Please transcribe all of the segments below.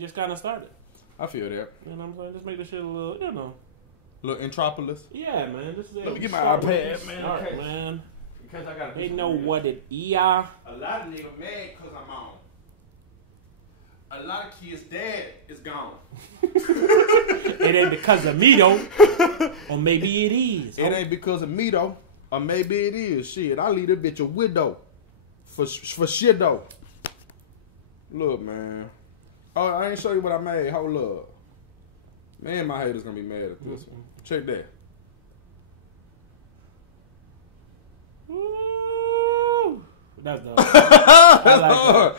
it just kind of started. I feel that. You know what I'm saying? Just make the shit a little, you know. Little Intropolis. Yeah, man. This is Let me get my iPad, man. Start, Okay. man. Because I got. They know what it is. A lot of niggas mad because I'm on. A lot of kids' dad is gone. It ain't because of me though, or maybe it is. It ain't because of me though, or maybe it is. Shit, I leave that bitch a widow for shit though. Look, man. Oh, I ain't show you what I made. Hold up. Man, my haters gonna be mad at this one. Check that. Woo! That's dope. I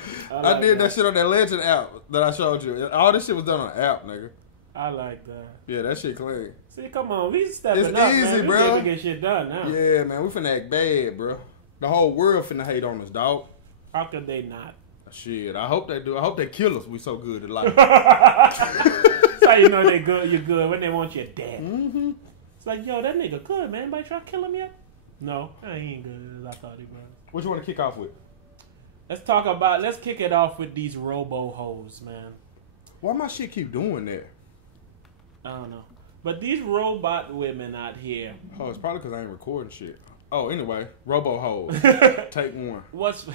did that shit on that Legend app that I showed you. All this shit was done on the app, nigga. I like that. Yeah, that shit clean. See, come on, we stepping It's up, easy, man. bro. We can get shit done now. Yeah, man, we finna act bad, bro. The whole world finna hate on us, dog. How could they not? Shit, I hope they do. I hope they kill us. We so good at life. That's how you know they good. You're good when they want you dead. Mm-hmm. It's like, yo, that nigga good, man. Anybody try to kill him yet? No, he ain't good as I thought he was. What you want to kick off with? Let's kick it off with these Robo Hoes, man. Why my shit keep doing that? I don't know. But these robot women out here. Oh, it's probably because I ain't recording shit. Oh, anyway, Robo Hoes. Take one. What's...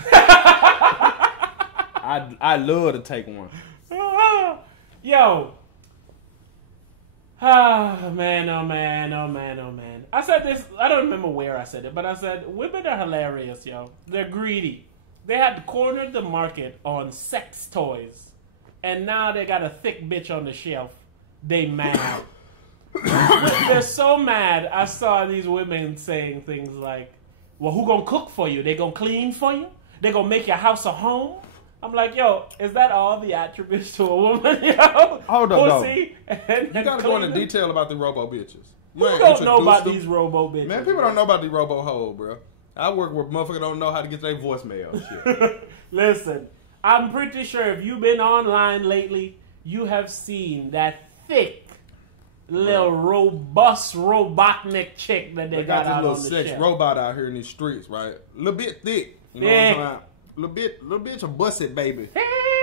I love to take one. Yo. Ah, man, oh man, oh man, oh man. I said this, I don't remember where I said it, but I said, women are hilarious, yo. They're greedy. They had cornered the market on sex toys. And now they got a thick bitch on the shelf. They mad. They're so mad. I saw these women saying things like, well, who gonna cook for you? They gonna clean for you? They gonna make your house a home? I'm like, yo, is that all the attributes to a woman, yo? Hold up, pussy, though. And You gotta go into detail about the Robo bitches. Who don't know about these Robo bitches? Man, people don't know about the Robo Hoes, bro. I work where motherfuckers don't know how to get their voicemail and shit. Listen, I'm pretty sure if you've been online lately, you have seen that thick, little robust, robotnik chick that they got out on the little sex shelf. robot out here in these streets, right? A little bit thick. You know what I'm talking about? Little bitch a busted baby.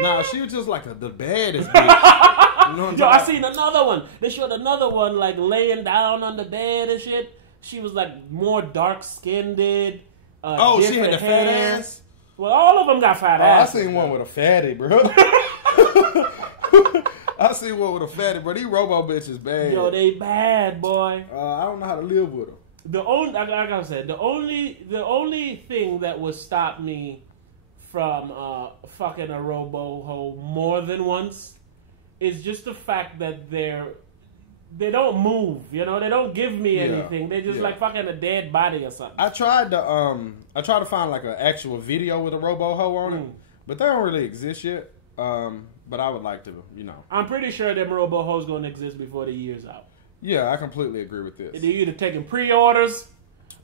Nah, she was just like the baddest bitch. You know what I'm Yo, I talking seen another one. They showed another one like laying down on the bed and shit. She was like more dark skinned. she had the fat ass. Well, all of them got fat ass. I seen one with a fatty, bro. I seen one with a fatty, bro. These Robo bitches bad. Yo, they bad, boy. I don't know how to live with them. The only, like I said, the only thing that would stop me from fucking a Robo Hoe more than once is just the fact that they don't move, you know, they don't give me anything. They're just like fucking a dead body or something. I tried to find like an actual video with a Robo Hoe on it, but they don't really exist yet. But I would like to, you know. I'm pretty sure them Robo Hoes gonna exist before the year's out. Yeah, I completely agree with this. They're either taking pre-orders.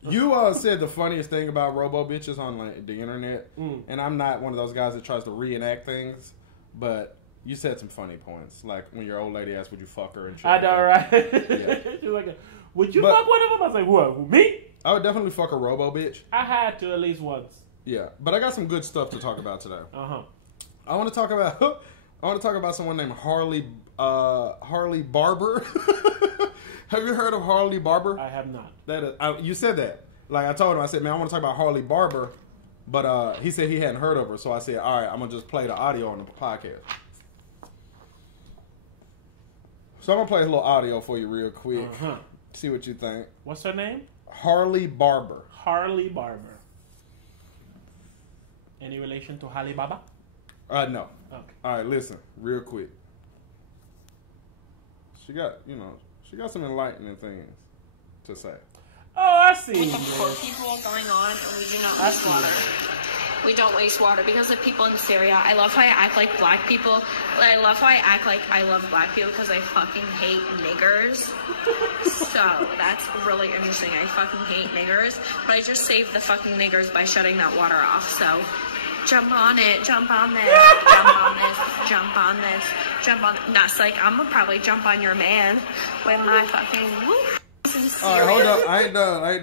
You said the funniest thing about Robo bitches on like, the internet, and I'm not one of those guys that tries to reenact things, but you said some funny points, like when your old lady asked, "Would you fuck her?" and shit. I know, right? Yeah. She was like, "Would you fuck one of them?" I was like, "What? Me?" I would definitely fuck a Robo bitch. I had to at least once. Yeah, but I got some good stuff to talk about today. I want to talk about someone named Harley Barber. Have you heard of Harley Barber? I have not. You said that. Like I told him, I said, man, I want to talk about Harley Barber, but he said he hadn't heard of her, so I said, all right, I'm gonna just play the audio on the podcast. So I'm gonna play a little audio for you real quick. See what you think. What's her name? Harley Barber. Harley Barber. Any relation to Harley Baba? No. Okay. All right, listen, real quick. She got some enlightening things to say. Oh, I see. We have poor people going on, and we do not waste water. We don't waste water because of people in this area. I love how I act like black people. I love how I act like I love black people because I fucking hate niggers. So that's really interesting. I fucking hate niggers, but I just saved the fucking niggers by shutting that water off. So jump on it, jump on this, jump on this, jump on this, jump on. That's like I'm gonna probably jump on your man with my fucking whoop. All right, hold up. I ain't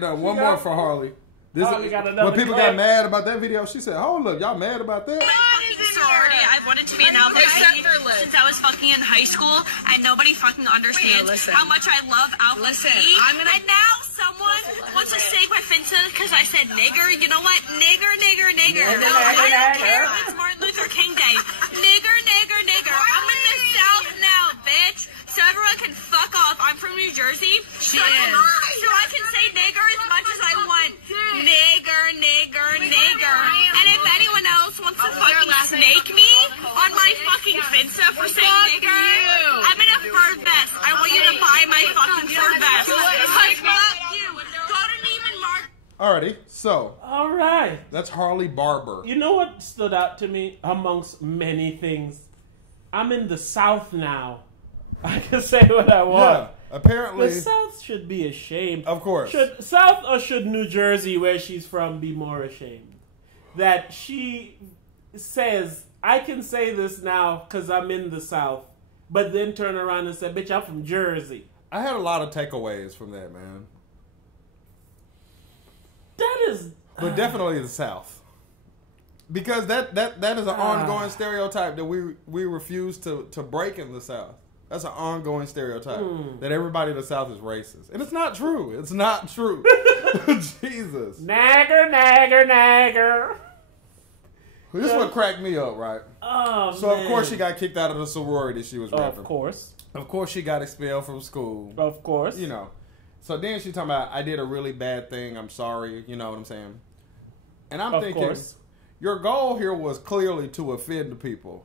done. One more for Harley. When people got mad about that video, she said, hold up, y'all mad about that? Sorority. I've wanted to be an alpha since I was fucking fucking in high school and nobody fucking understands how much I love Alpha Phi. And now someone wants to say my Finsta because I said nigger. You know what? Nigger. I don't care if it's Martin Luther King Day. Nigger. I'm in the South now, bitch. So everyone can fuck off. I'm from New Jersey. So I can say nigger as much as I want. Nigger. And if anyone else wants to fucking snake me on my fucking Finsta for saying nigger, I'm in a fur vest. I want you to buy my fucking fur vest. Because fuck you. Go to Neiman Marcus. Alrighty, so. Alright. That's Harley Barber. You know what stood out to me amongst many things? I'm in the South now. I can say what I want. Yeah, apparently. The South should be ashamed. Of course. Should South or should New Jersey, where she's from, be more ashamed? That she says, I can say this now because I'm in the South, but then turn around and say, bitch, I'm from Jersey. I had a lot of takeaways from that, man. That is... But definitely the South. Because that is an ongoing stereotype that we refuse to break in the South. That's an ongoing stereotype that everybody in the South is racist. And it's not true. It's not true. Jesus. Nagger. This is what cracked me up, right? Oh, so, man. of course, she got kicked out of the sorority she was repping. Of course. Of course, she got expelled from school. Of course. You know. So then she's talking about, I did a really bad thing. I'm sorry. You know what I'm saying? And I'm thinking, your goal here was clearly to offend the people.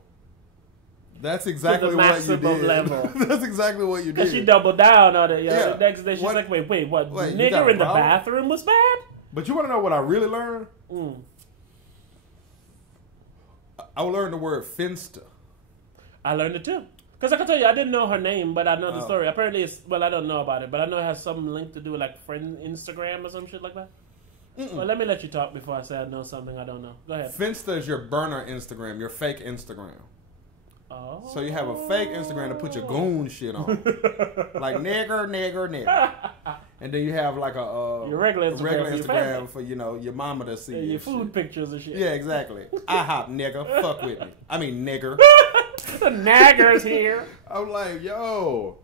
That's exactly what you did. Level. That's exactly what you did. Because she doubled down on it. Yeah. The next day she's like, wait, what? Wait, the nigger in the bathroom was bad? But you want to know what I really learned? I learned the word finsta. I learned it too. Because I can tell you, I didn't know her name, but I know the story. Apparently it's, well, I don't know about it, but I know it has some link to do with like friend Instagram or some shit like that. Well, let me let you talk before I say I know something I don't know. Go ahead. Finsta is your burner Instagram, your fake Instagram. Oh. So you have a fake Instagram to put your goon shit on. Like nigger. And then you have like your regular Instagram for, you know, your mama to see. Your food shit. pictures and shit. Yeah, exactly. IHOP nigger. Fuck with me. I mean nigger. The naggers here. I'm like, yo.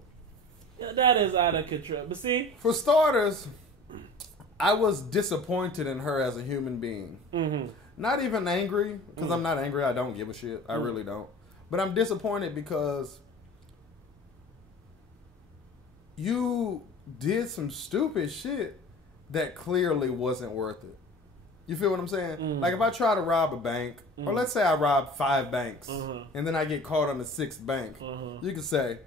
Yeah, that is out of control. But see? For starters, I was disappointed in her as a human being. Not even angry, because I'm not angry. I don't give a shit. I really don't. But I'm disappointed because you did some stupid shit that clearly wasn't worth it. You feel what I'm saying? Like if I try to rob a bank, or let's say I rob 5 banks, and then I get caught on the 6th bank, you could say,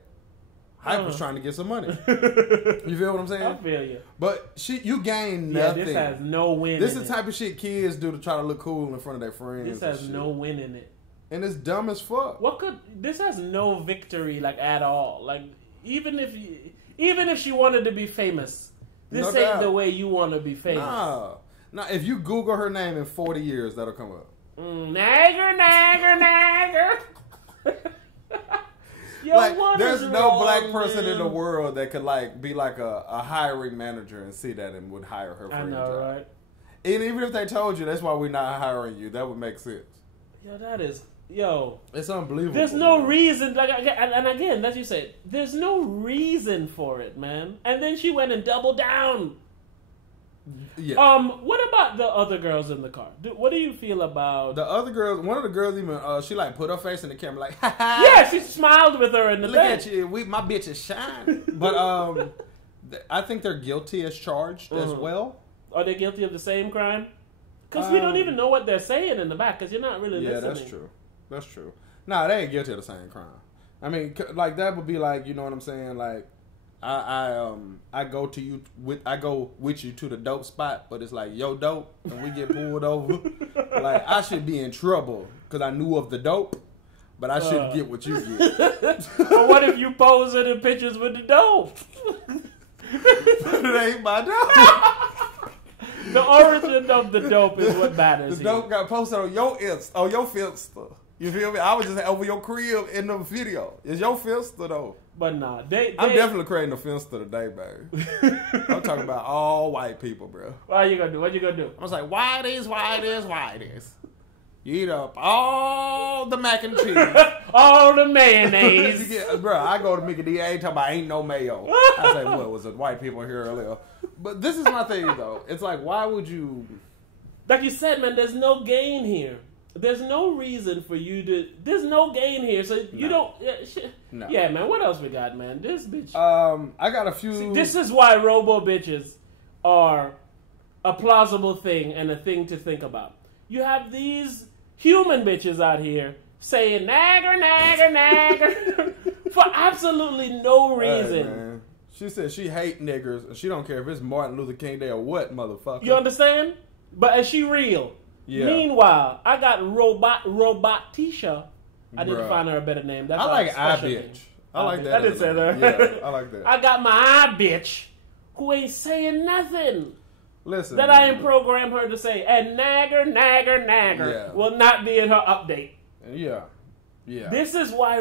Hype was trying to get some money. You feel what I'm saying? I feel you. But you gain nothing. Yeah, this has no win This in is the type of shit kids do to try to look cool in front of their friends. This has no win in it. And it's dumb as fuck. This has no victory like at all. Like even if she wanted to be famous, this ain't the way you want to be famous. Nah, if you Google her name in 40 years, that'll come up. Nagger. Yo, like, there's no black person in the world that could like be like a hiring manager and see that and would hire her for a job. Right? And even if they told you that's why we're not hiring you, that would make sense. It's unbelievable. There's no reason, like, and again, as you said, there's no reason for it, man. And then she went and doubled down. Yeah. What about the other girls in the car? What do you feel about the other girls? One of the girls even she like put her face in the camera like, yeah, she smiled with her in the look at you, my bitch is shining. But I think they're guilty as charged as well. Are they guilty of the same crime? Because we don't even know what they're saying in the back because you're not really listening. Yeah, that's true. Nah, they ain't guilty of the same crime. I mean, like that would be like, you know what I'm saying? Like, I go with you to the dope spot, but it's like yo dope, and we get pulled over. Like I should be in trouble because I knew of the dope, but I shouldn't get what you get. Or what if you pose it in pictures with the dope? It ain't my dope. The origin of the dope is what matters. The dope got posted on your Finsta. You feel me? I was just over your crib in the video. It's your Finsta though. But nah, I'm definitely creating a Finsta today, baby. I'm talking about all white people, bro. What you gonna do? I was like, why it is? You eat up all the mac and cheese. All the mayonnaise. Bro, I go to Mickey D. I ain't talking about ain't no mayo. I say, what was it? White people here earlier. But this is my thing, though. It's like, why would you... Like you said, man, there's no gain here. There's no reason for you to... There's no gain here, so you don't... No. Yeah, man, what else we got, man? This bitch... I got a few... See, this is why robo bitches are a plausible thing and a thing to think about. You have these human bitches out here saying nagger, nagger, nagger for absolutely no reason. Hey, she said she hate niggers and she don't care if it's Martin Luther King Day or what, motherfucker. You understand? But is she real? Yeah. Meanwhile, I got Robot Tisha. I need to find her a better name. That's I like iBitch. I like that. I did say that. Yeah, I like that. I got my iBitch who ain't saying nothing. Listen, that I ain't programmed her to say, and nagger will not be in her update. Yeah. Yeah. This is why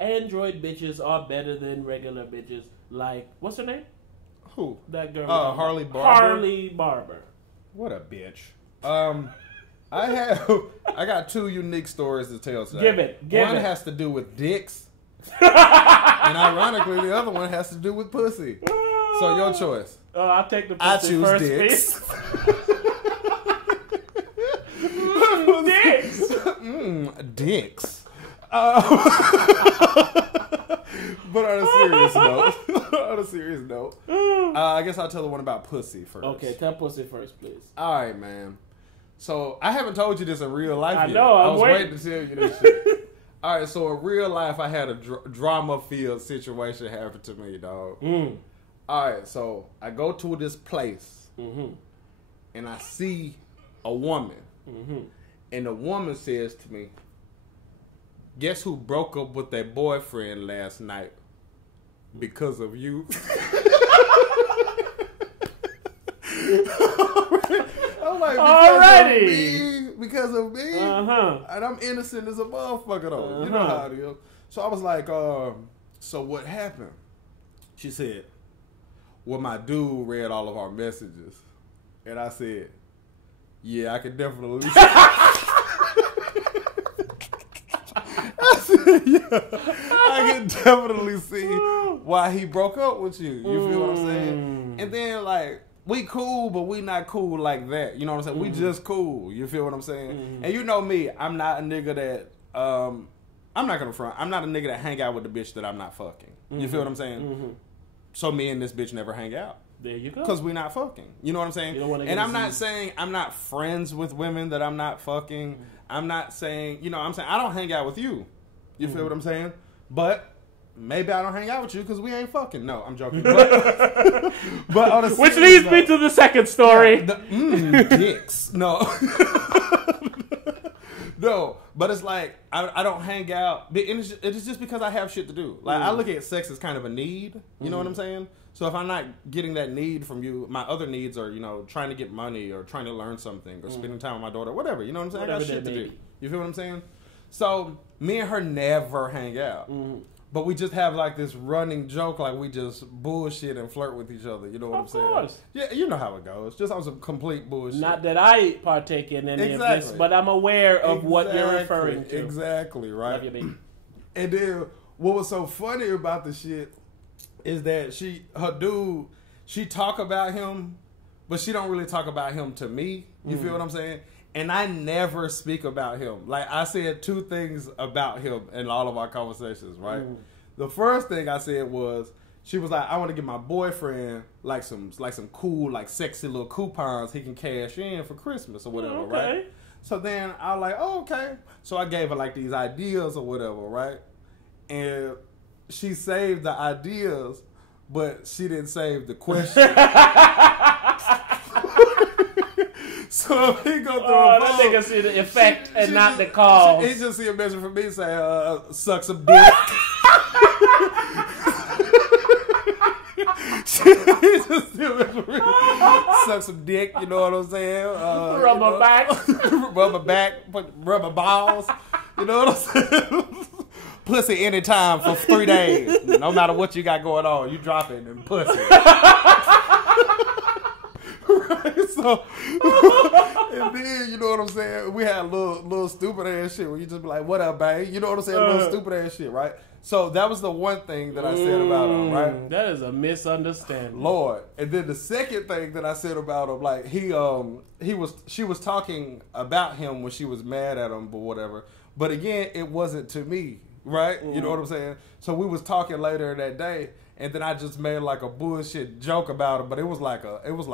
Android bitches are better than regular bitches. Like, what's her name? Who? That girl. Harley Barber. Harley Barber. What a bitch. I got two unique stories to tell today. Give it. One has to do with dicks. And ironically, the other one has to do with pussy. So your choice. I'll take the pussy first, dicks. Dicks. But on a serious note, I guess I'll tell the one about pussy first. Okay, tell pussy first, please. All right, man. So I haven't told you this in real life yet. I know. I was waiting to tell you this shit. All right, so in real life, I had a drama-filled situation happen to me, dog. All right, so I go to this place, and I see a woman, and the woman says to me, "Guess who broke up with their boyfriend last night because of you?" I'm like, because of me, and I'm innocent as a motherfucker though. You know how it is. So I was like, so what happened? She said, well, my dude read all of our messages, and I said, yeah, I could definitely. I can definitely see why he broke up with you. You feel what I'm saying? And then, like, we cool, but we not cool like that. You know what I'm saying? We just cool. You feel what I'm saying? And you know me, I'm not a nigga that, I'm not gonna front. I'm not a nigga that hang out with the bitch that I'm not fucking. You feel what I'm saying? So me and this bitch never hang out. There you go. Because we not fucking. You know what I'm saying? And I'm not saying I'm not friends with women that I'm not fucking. I'm not saying, you know what I'm saying? I don't hang out with you. You feel what I'm saying? But maybe I don't hang out with you because we ain't fucking. No, I'm joking. But on a which leads me to the second story. Yeah, dicks. No. No, but it's like I don't hang out. It's just because I have shit to do. Like I look at sex as kind of a need. You know what I'm saying? So if I'm not getting that need from you, my other needs are, you know, trying to get money or trying to learn something or spending time with my daughter, whatever. You know what I'm saying? Whatever I got shit to do. You feel what I'm saying? So me and her never hang out. But we just have like this running joke, like we just bullshit and flirt with each other. You know what I'm saying? Of course. Yeah, you know how it goes. Just on some complete bullshit. Not that I partake in any of this, but I'm aware of what you're referring to. Exactly, right? Love you, baby. And then what was so funny about the shit is that her dude, she talk about him, but she don't really talk about him to me. You feel what I'm saying? And I never speak about him. Like, I said two things about him in all of our conversations, right? The first thing I said was, she was like, I want to give my boyfriend like some cool, like sexy little coupons he can cash in for Christmas or whatever, right? So then I was like, oh, okay. So I gave her like these ideas or whatever, right? And she saved the ideas, but she didn't save the question. So if he go through that nigga see the effect and not the cause. He just see a message from me saying, suck some dick. He just see a message from me. Suck some dick, you know what I'm saying? Rubber back. Rubber back, rubber balls. You know what I'm saying? Pussy anytime for 3 days. No matter what you got going on, you drop it in pussy. Right, so And then, you know what I'm saying? We had little stupid ass shit where you just be like, what up, babe? You know what I'm saying? Little stupid ass shit, right? So that was the one thing that I said about him, right? That is a misunderstanding. Lord. And then the second thing that I said about him, like she was talking about him when she was mad at him or whatever. But again, it wasn't to me, right? You know what I'm saying? So we was talking later that day, and then I just made like a bullshit joke about him, but it was hard. Because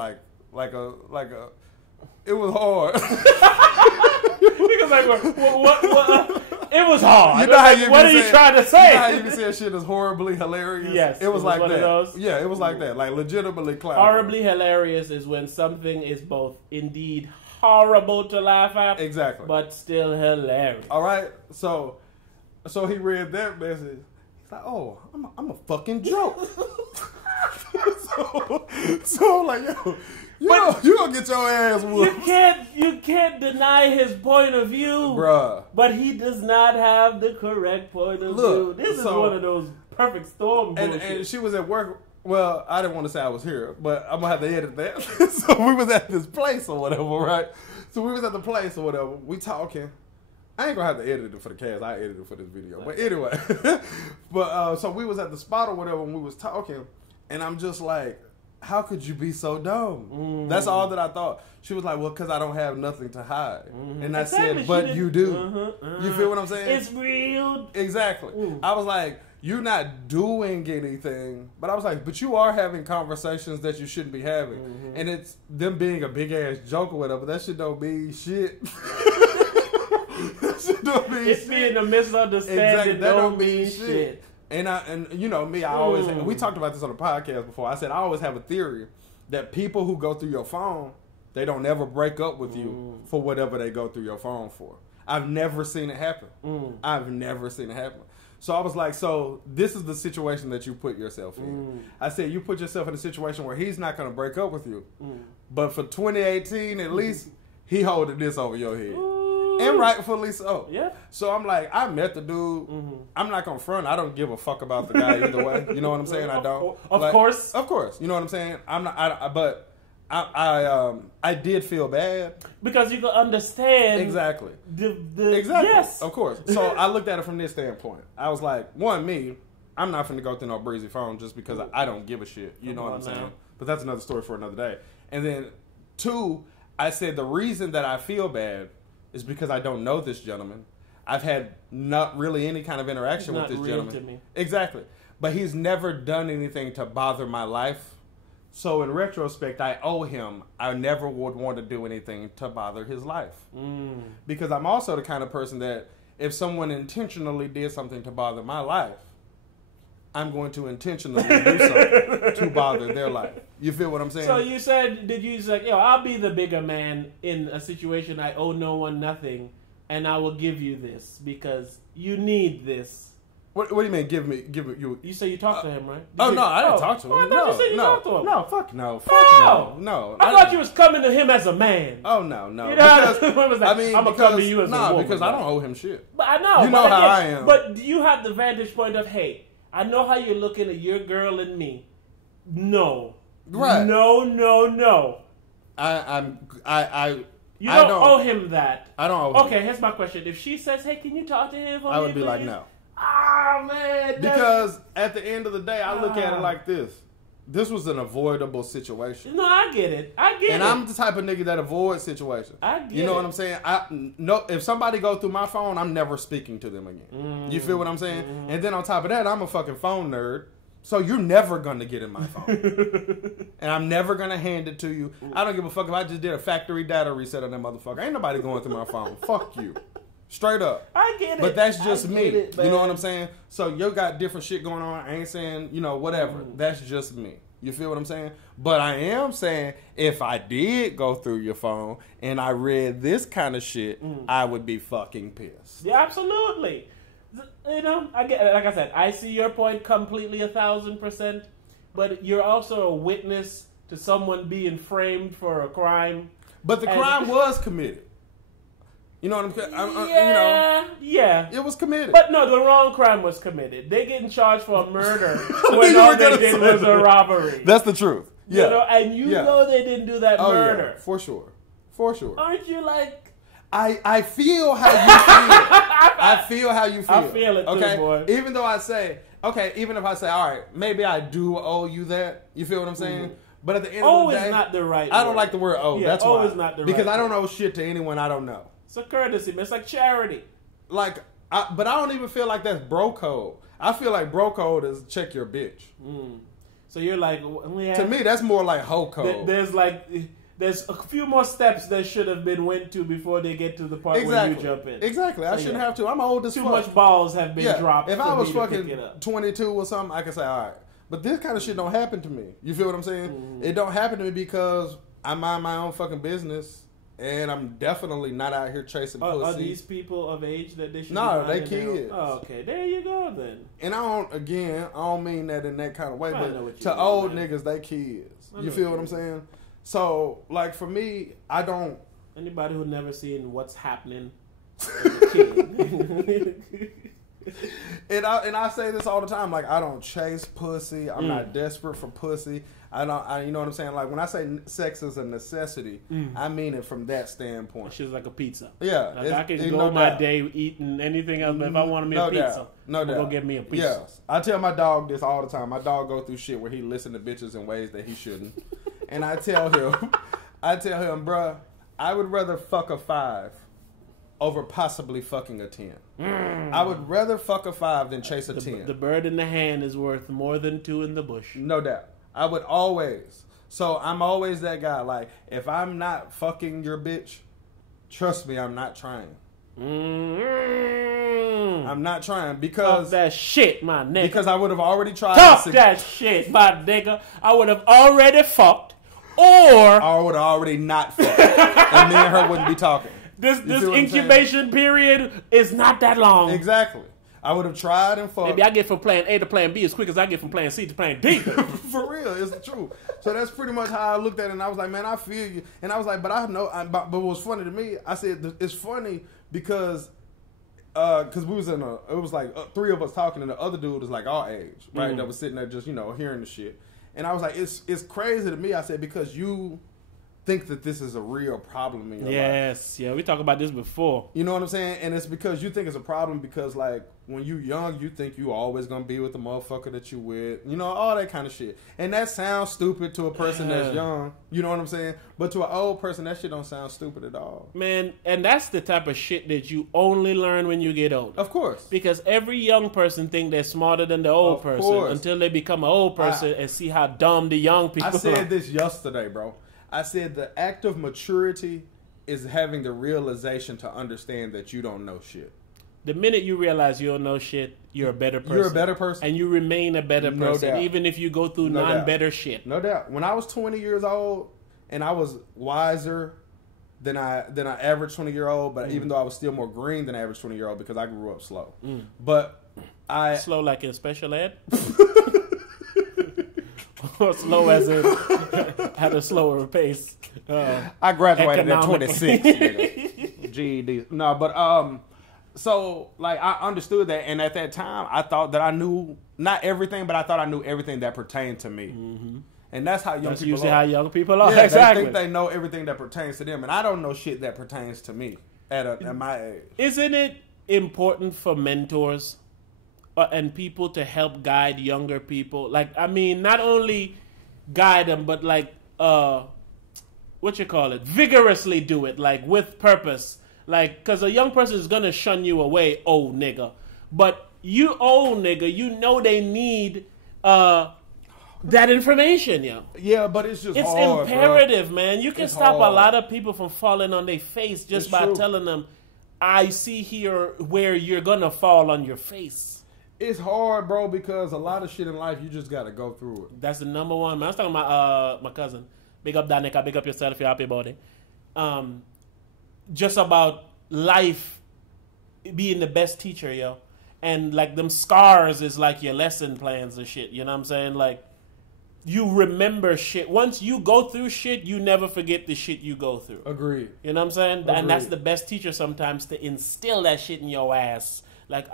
like, what? It was hard. You know how you what are you trying to say? You know how you be saying shit is horribly hilarious? Yes. It was like one that. Of those? Yeah, it was like that. Like legitimately clown. Horribly hilarious is when something is both indeed horrible to laugh at. Exactly. But still hilarious. All right. So he read that message. He's like, oh, I'm a fucking joke. so I'm like, yo, you gonna get your ass whooped. You can't deny his point of view, bruh. But he does not have the correct point of view. This is one of those perfect storm bullshit. And she was at work. Well, I didn't want to say I was here, but I'm gonna have to edit that. So we was at this place or whatever, right? So we was at the place or whatever. We talking. I ain't gonna have to edit it for the cast. I edited it for this video. But anyway, so we was at the spot or whatever, and we was talking, and I'm just like, how could you be so dumb? That's all that I thought. She was like, well, because I don't have nothing to hide. And I said, but you do. You feel what I'm saying? It's real. Exactly. I was like, you're not doing anything. But I was like, but you are having conversations that you shouldn't be having. And it's them being a big-ass joke or whatever. That shit don't mean shit. That shit don't mean it's shit. Being a misunderstanding. Exactly. That don't mean shit. And you know me, I always, we talked about this on the podcast before. I said I always have a theory that people who go through your phone, they don't ever break up with you for whatever they go through your phone for. I've never seen it happen. I've never seen it happen. So I was like, so this is the situation that you put yourself in. I said, you put yourself in a situation where he's not going to break up with you. But for 2018, at least, he holding this over your head. And rightfully so. Yeah. So I'm like, I met the dude. I'm not gonna front. I don't give a fuck about the guy either way. You know what I'm saying? I don't. Of course. Of course. You know what I'm saying? I'm not. But I did feel bad because you can understand exactly. Exactly. Yes. Of course. So I looked at it from this standpoint. I was like, one, I'm not finna go through no breezy phone just because I don't give a shit. You know what I'm saying? But that's another story for another day. And then two, I said the reason that I feel bad is because I don't know this gentleman. I've had not really any kind of interaction with this gentleman. To me. Exactly. But he's never done anything to bother my life. So in retrospect, I owe him. I never would want to do anything to bother his life. Because I'm also the kind of person that if someone intentionally did something to bother my life, I'm going to intentionally do something to bother their life. You feel what I'm saying? So you said, I'll be the bigger man in a situation I owe no one nothing, and I will give you this because you need this. What do you mean? Give me you? You say you talked to him, right? I didn't talk to him. I thought you said you talked to him. No, fuck no. I thought you was coming to him as a man. Oh no. You know, because, I'm gonna come to you as a woman. Because I don't owe him shit. But I know. You know how I am. But you have the vantage point of, hey, I know how you're looking at your girl and me. No. Right. No. You don't owe him that. I don't owe him. Okay, here's my question. If she says, hey, can you talk to him? I would be like, no. Ah, man. Because at the end of the day, I look at it like this. This was an avoidable situation. No, I get it. And I'm the type of nigga that avoids situations. I get it. You know what I'm saying? If somebody go through my phone, I'm never speaking to them again. You feel what I'm saying? And then on top of that, I'm a fucking phone nerd. So you're never going to get in my phone. And I'm never going to hand it to you. I don't give a fuck if I just did a factory data reset on that motherfucker. Ain't nobody going through my phone. Fuck you. Straight up. I get it. But that's just me. You know what I'm saying? So you got different shit going on. I ain't saying, whatever. That's just me. You feel what I'm saying? But I am saying if I did go through your phone and I read this kind of shit, I would be fucking pissed. Yeah, absolutely. I get it. Like I said, I see your point completely 1,000%. But you're also a witness to someone being framed for a crime. But the crime was committed. You know what I'm saying? Yeah. It was committed. But no, the wrong crime was committed. They getting charged for a murder when all they did was a robbery. That's the truth. Yeah. And you know they didn't do that murder. Yeah. For sure. For sure. Aren't you like... I feel how you feel. I feel how you feel. I feel it too, boy. Even though I say, even if I say, all right, maybe I do owe you that. You feel what I'm saying? But at the end of the day, is not the right word. I don't like the word owe. Yeah, That's owe why. is not the right because I don't word. owe shit to anyone I don't know. It's a courtesy, man. It's like charity. But I don't even feel like that's bro code. I feel like bro code is check your bitch. So you're like... To me, that's more like hoe code. There's a few more steps that should have been went to before they get to the part where you jump in. Exactly. I shouldn't have to. I'm old as fuck. Too much balls have been dropped. If I was fucking it up. 22 or something, I could say, all right. But this kind of shit don't happen to me. You feel what I'm saying? It don't happen to me because I mind my own fucking business, and I'm definitely not out here chasing pussy. Are these people of age that they should? No, they kids. Oh, okay, there you go then. And I don't mean that in that kind of way, I know what but you to mean, old man. niggas, they kids. You feel what I'm saying? So, like for me, I don't. Anybody who never seen What's Happening as a kid. And I say this all the time, like I don't chase pussy. I'm not desperate for pussy. You know what I'm saying? Like when I say sex is a necessity, I mean it from that standpoint. Shit's like a pizza. Yeah, Like I can go my day eating anything else, but if I wanted me a pizza, I'm gonna go get me a pizza. Yes, I tell my dog this all the time. My dog go through shit where he listen to bitches in ways that he shouldn't, and I tell him, bruh, I would rather fuck a 5 over possibly fucking a 10. I would rather fuck a 5 than chase a 10. The bird in the hand is worth more than 2 in the bush. No doubt. I would always. So I'm always that guy. Like, if I'm not fucking your bitch, trust me, I'm not trying. I'm not trying because... Talk that shit, my nigga. Because I would have already tried Talk that shit, my nigga. I would have already fucked, or... I would have already not fucked. And me and her wouldn't be talking. This incubation period is not that long. Exactly. I would have tried and fucked. Maybe I get from plan A to plan B as quick as I get from plan C to plan D. For real, it's true. So that's pretty much how I looked at it, and I was like, man, I feel you. And I was like, but I know. But what was funny to me, I said it's funny because we was it was like 3 of us talking, and the other dude was like our age, right? That was sitting there just hearing the shit, and I was like, it's crazy to me. I said because you think that this is a real problem in your life. Yes, yeah, we talked about this before. You know what I'm saying? And it's because you think it's a problem because, like, when you young, you think you always gonna be with the motherfucker that you with. All that kind of shit. And that sounds stupid to a person that's young. You know what I'm saying? But to an old person, that shit don't sound stupid at all. Man, and that's the type of shit that you only learn when you get old. Of course. Because every young person think they're smarter than the old person until they become an old person and see how dumb the young people are. I said this yesterday, bro. I said the act of maturity is having the realization to understand that you don't know shit. The minute you realize you don't know shit, you're a better person. You're a better person. And you remain a better person, doubt. Even if you go through non-better shit. No doubt. When I was 20 years old and I was wiser than I average 20-year-old, but even though I was still more green than average 20-year-old because I grew up slow. But I... Slow like in special ed? Or slow as in at a slower pace. I graduated at 26. GED. No, but so like I understood that, and at that time I thought that I knew not everything, but I thought I knew everything that pertained to me. And that's how young people usually are. how young people are. Yeah, exactly. They think they know everything that pertains to them, and I don't know shit that pertains to me at my age. Isn't it important for mentors and people to help guide younger people? Like, I mean, not only guide them, but like, vigorously do it, like with purpose. Like, because a young person is going to shun you away, old nigga. But you old nigga, you know they need that information, yo. Yeah, but it's It's hard, imperative, bro. man. You can It's stop hard. a lot of people from falling on their face just by telling them, I see here where you're going to fall on your face. It's hard, bro, because a lot of shit in life, you just got to go through it. That's the number one, man. I was talking about my cousin. Big up Danica, big up yourself, you're happy about it. Just about life being the best teacher, yo. And like them scars is like your lesson plans and shit. You know what I'm saying? Like, you remember shit. Once you go through shit, you never forget the shit you go through. Agreed. You know what I'm saying? Agreed. And that's the best teacher sometimes, to instill that shit in your ass. Like,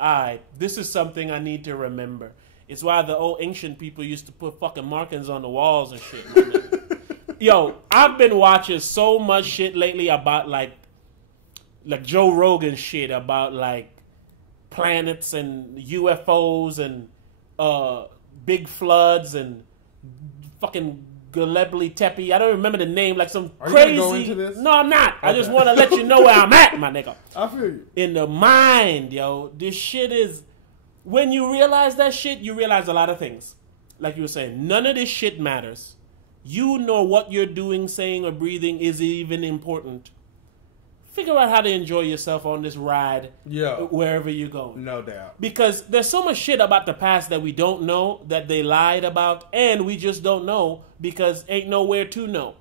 this is something I need to remember. It's why the old ancient people used to put fucking markings on the walls and shit. Yo, I've been watching so much shit lately about like Joe Rogan shit about like planets and UFOs and big floods and fucking Göbekli Tepe. I don't remember the name. Like some Are crazy. you gonna go into this? No, I'm not. I Okay. just want to let you know where I'm at, my nigga. I feel you. In the mind, yo, this shit is. When you realize that shit, you realize a lot of things. Like you were saying, none of this shit matters. You know what you're doing, saying, or breathing is even important. Figure out how to enjoy yourself on this ride, wherever you go. No doubt. Because there's so much shit about the past that we don't know, that they lied about, and we just don't know because ain't nowhere to know.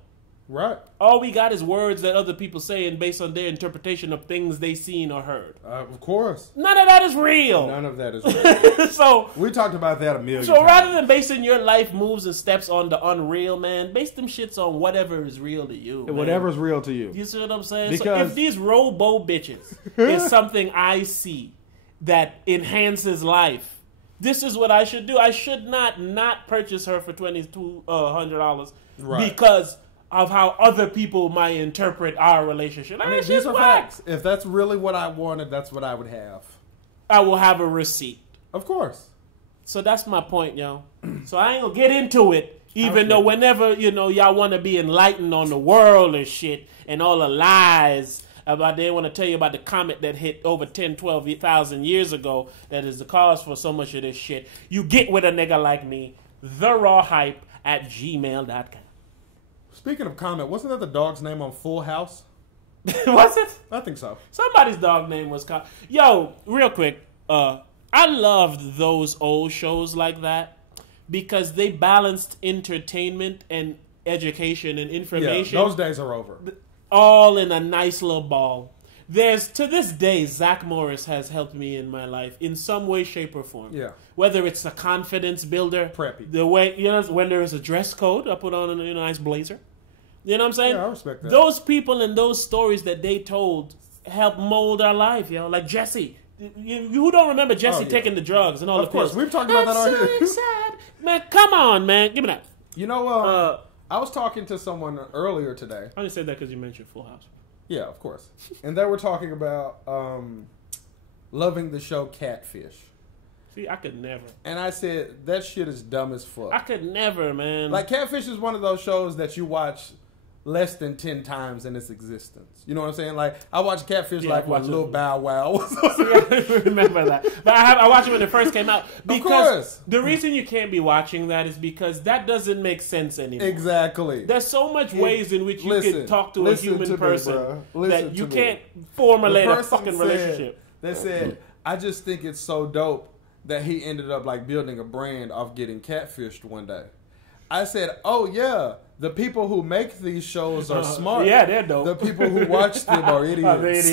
Right. All we got is words that other people say and based on their interpretation of things they seen or heard. Of course. None of that is real. None of that is real. So we talked about that a million So times. rather than basing your life moves and steps on the unreal, man, base them shits on whatever is real to you. Man. Whatever's real to you. You see what I'm saying? Because so if these Robo bitches is something I see that enhances life, this is what I should do. I should not purchase her for $2,200 because of how other people might interpret our relationship. I mean, these are facts. If that's really what I wanted, that's what I would have. I will have a receipt. Of course. So that's my point, yo. So I ain't gonna get into it, even though whenever, y'all want to be enlightened on the world and shit and all the lies about, they want to tell you about the comet that hit over 10, 12,000 years ago that is the cause for so much of this shit. You get with a nigga like me, therawhype@gmail.com. Speaking of Comet, wasn't that the dog's name on Full House? Was it? I think so. Somebody's dog name was Comet. Yo, real quick, I loved those old shows like that because they balanced entertainment and education and information. Yeah, those days are over. All in a nice little ball. To this day, Zach Morris has helped me in my life in some way, shape, or form. Yeah. Whether it's a confidence builder, preppy. The way, when there is a dress code, I put on a nice blazer. You know what I'm saying? Yeah, I respect that. Those people and those stories that they told helped mold our life, Like Jesse. You don't remember Jesse taking the drugs and all of course, we've talked about that already. Sad. Man, come on, man. Give me that. I was talking to someone earlier today. I only said that because you mentioned Full House. Yeah, of course. And they were talking about loving the show Catfish. See, I could never. And I said, that shit is dumb as fuck. I could never, man. Like, Catfish is one of those shows that you watch less than 10 times in its existence. You know what I'm saying? Like, I watched Catfish when Lil Bow Wow was I remember that. But I watched it when it first came out. Because of course. The reason you can't be watching that is because that doesn't make sense anymore. Exactly. There's so much ways in which you can talk to a human person that you can't formulate a fucking relationship. They said, I just think it's so dope that he ended up like building a brand off getting catfished one day. I said, oh yeah, the people who make these shows are smart. Yeah, they're dope. The people who watch them are idiots.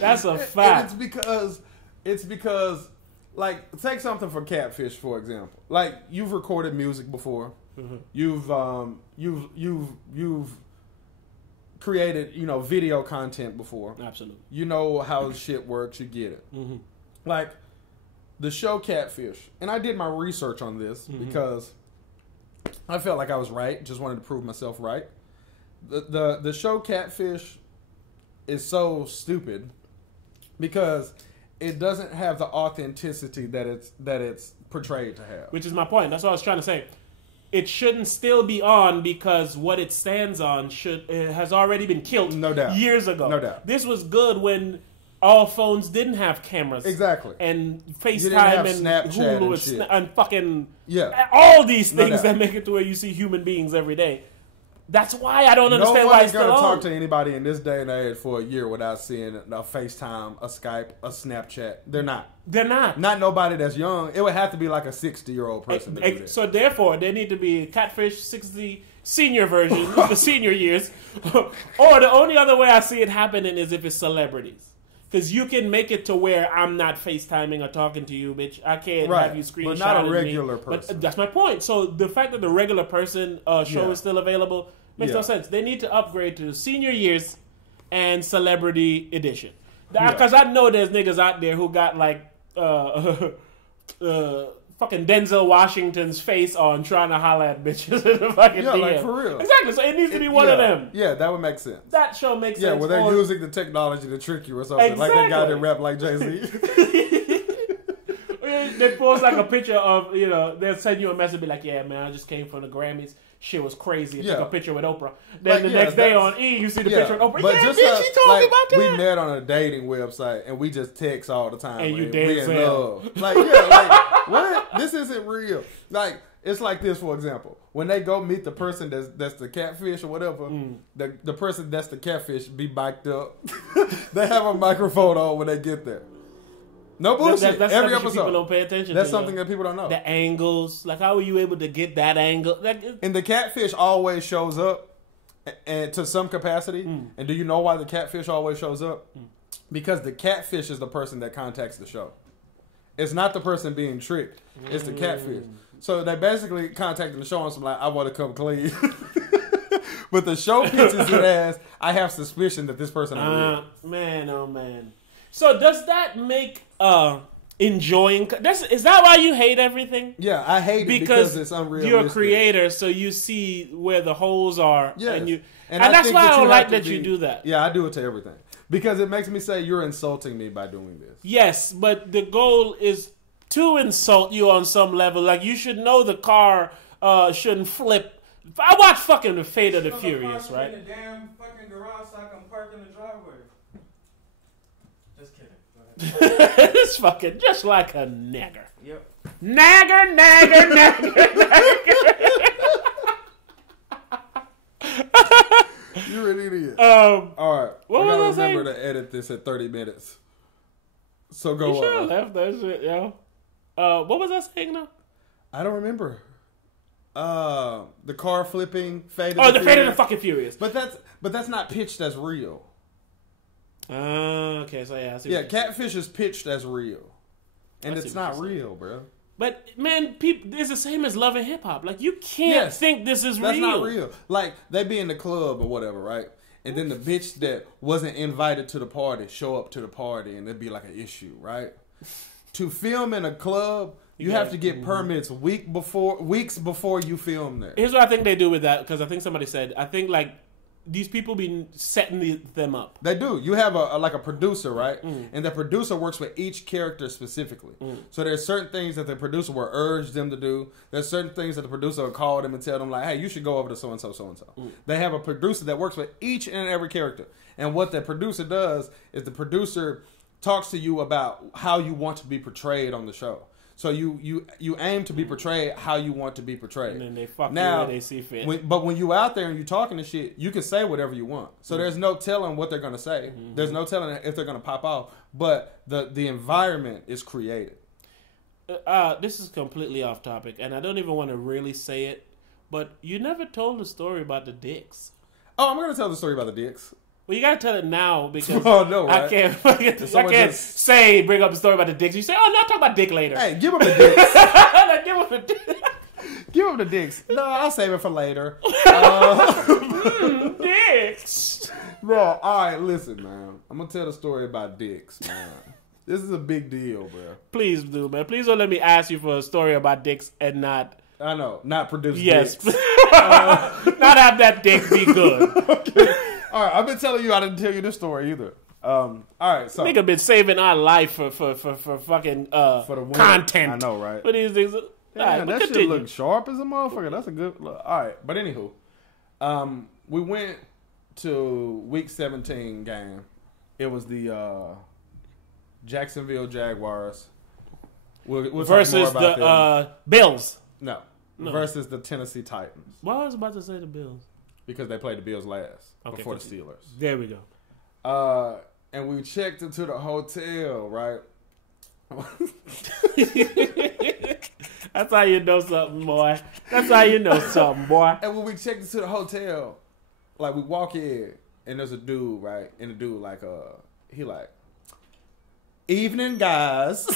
That's a fact. And it's because like, take something for Catfish, for example. Like, you've recorded music before. Mm-hmm. You've created, video content before. Absolutely. You know how shit works. You get it. Mm-hmm. Like, the show Catfish. And I did my research on this because I felt like I was right. Just wanted to prove myself right. The show Catfish is so stupid because it doesn't have the authenticity that it's portrayed to have. Which is my point. That's what I was trying to say. It shouldn't still be on because what it stands on has already been killed no doubt. Years ago. No doubt. This was good when all phones didn't have cameras. Exactly. And FaceTime and Snapchat Hulu and fucking yeah. all these things that make it to where you see human beings every day. That's why I don't understand why it's still on. Nobody's going to talk to anybody in this day and age for a year without seeing a FaceTime, a Skype, a Snapchat. They're not. They're not. Not nobody that's young. It would have to be like a 60-year-old person to do that. So therefore, there need to be a Catfish 60 senior version, the senior years. Or the only other way I see it happening is if it's celebrities. Because you can make it to where I'm not FaceTiming or talking to you, bitch. I can't have you screenshot. But not a regular person. But that's my point. So the fact that the regular person show is still available makes no sense. They need to upgrade to senior years and celebrity edition. Because I know there's niggas out there who got like fucking Denzel Washington's face on trying to holler at bitches in the fucking DM. like for real. Exactly. So it needs to be one of them. Yeah, that would make sense. That show makes sense. Yeah, where they're using the technology to trick you or something. Exactly. Like that guy that rap like Jay-Z. They post like a picture of, they'll send you a message, be like, yeah, man, I just came from the Grammys. Shit was crazy. Took a picture with Oprah. Then the next day on E, you see the picture with Oprah. But yeah, just bitch, she told me about that. We met on a dating website and we just text all the time. And you we dance in love. What? This isn't real. Like, it's like this, for example. When they go meet the person that's the catfish or whatever, the person that's the catfish be mic'd up. They have a microphone on when they get there. No bullshit. That's Every episode. episode. People don't pay attention That's to something that people don't know. The angles. Like, how were you able to get that angle? And the catfish always shows up and to some capacity. And do you know why the catfish always shows up? Because the catfish is the person that contacts the show. It's not the person being tricked. It's the catfish. So they basically contacted the show and some like, I want to come clean. But the show pitches it as, I have suspicion that this person is real. Man, oh man. So does that make enjoying? Is that why you hate everything? Yeah, I hate it because it's unrealistic. You're a creator, so you see where the holes are. Yes. And that's why I don't like that you do that. Yeah, I do it to everything. Because it makes me say you're insulting me by doing this. Yes, but the goal is to insult you on some level. Like, you should know the car shouldn't flip. I watch fucking The Fate of the Furious, right? In the damn fucking garage so I can park in the driveway. Just kidding. It's fucking just like a nagger. Yep. Nagger. You're an idiot. All right. What I was I gotta remember saying? to edit this at 30 minutes. So go You on. should have left that shit, yo. What was I saying now? I don't remember. The car flipping, Fate Oh, the Fate of the fucking Furious. But that's not pitched as real. Okay, so yeah, I see. Yeah, catfish is pitched as real, and it's not real, bro. But man, people, it's the same as Love and Hip Hop. Like, you can't think this is That's real. not real. Like, they be in the club or whatever, right? And then the bitch that wasn't invited to the party show up to the party, and it'd be like an issue, right? To film in a club, you have to get permits weeks before you film there. Here's what I think they do with that, because I think somebody said, I think like these people be setting them up. They do. You have a producer, right? And the producer works with each character specifically. So there's certain things that the producer will urge them to do. There's certain things that the producer will call them and tell them, like, hey, you should go over to so-and-so, so-and-so. They have a producer that works with each and every character. And what the producer does is the producer talks to you about how you want to be portrayed on the show. So you aim to be portrayed how you want to be portrayed. And then they fuck now, you where they see fit. But when you out there and you talking to shit, you can say whatever you want. So there's no telling what they're going to say. There's no telling if they're going to pop off. But the environment is created. This is completely off topic, and I don't even want to really say it, but you never told the story about the dicks. Oh, I'm going to tell the story about the dicks. Well, you gotta tell it now because no, right? I can't say bring up the story about the dicks. You say, "Oh no, I'll talk about dick later." Hey, give him the dicks. Like, give him the dicks. Give him the dicks. No, I'll save it for later. Dicks. No, all right, listen, man. I'm gonna tell the story about dicks, man. This is a big deal, bro. Please do, man. Please don't let me ask you for a story about dicks and not. I know, not produce Yes. dicks. Not have that dick be good. Okay. All right, I've been telling you I didn't tell you this story either. All right, so Nigga been saving our life for fucking for the winter. content. I know, right? For these things. Yeah, that shit look sharp as a motherfucker. That's a good look. All right, but anywho, we went to week 17 game. It was the Jacksonville Jaguars we'll versus talk more about the Bills. No, versus the Tennessee Titans. Why was I about to say the Bills? Because they played the Bills last before the Steelers. There we go. And we checked into the hotel, right? That's how you know something, boy. That's how you know something, boy. And when we checked into the hotel, like we walk in and there's a dude, right? And the dude he like, evening guys.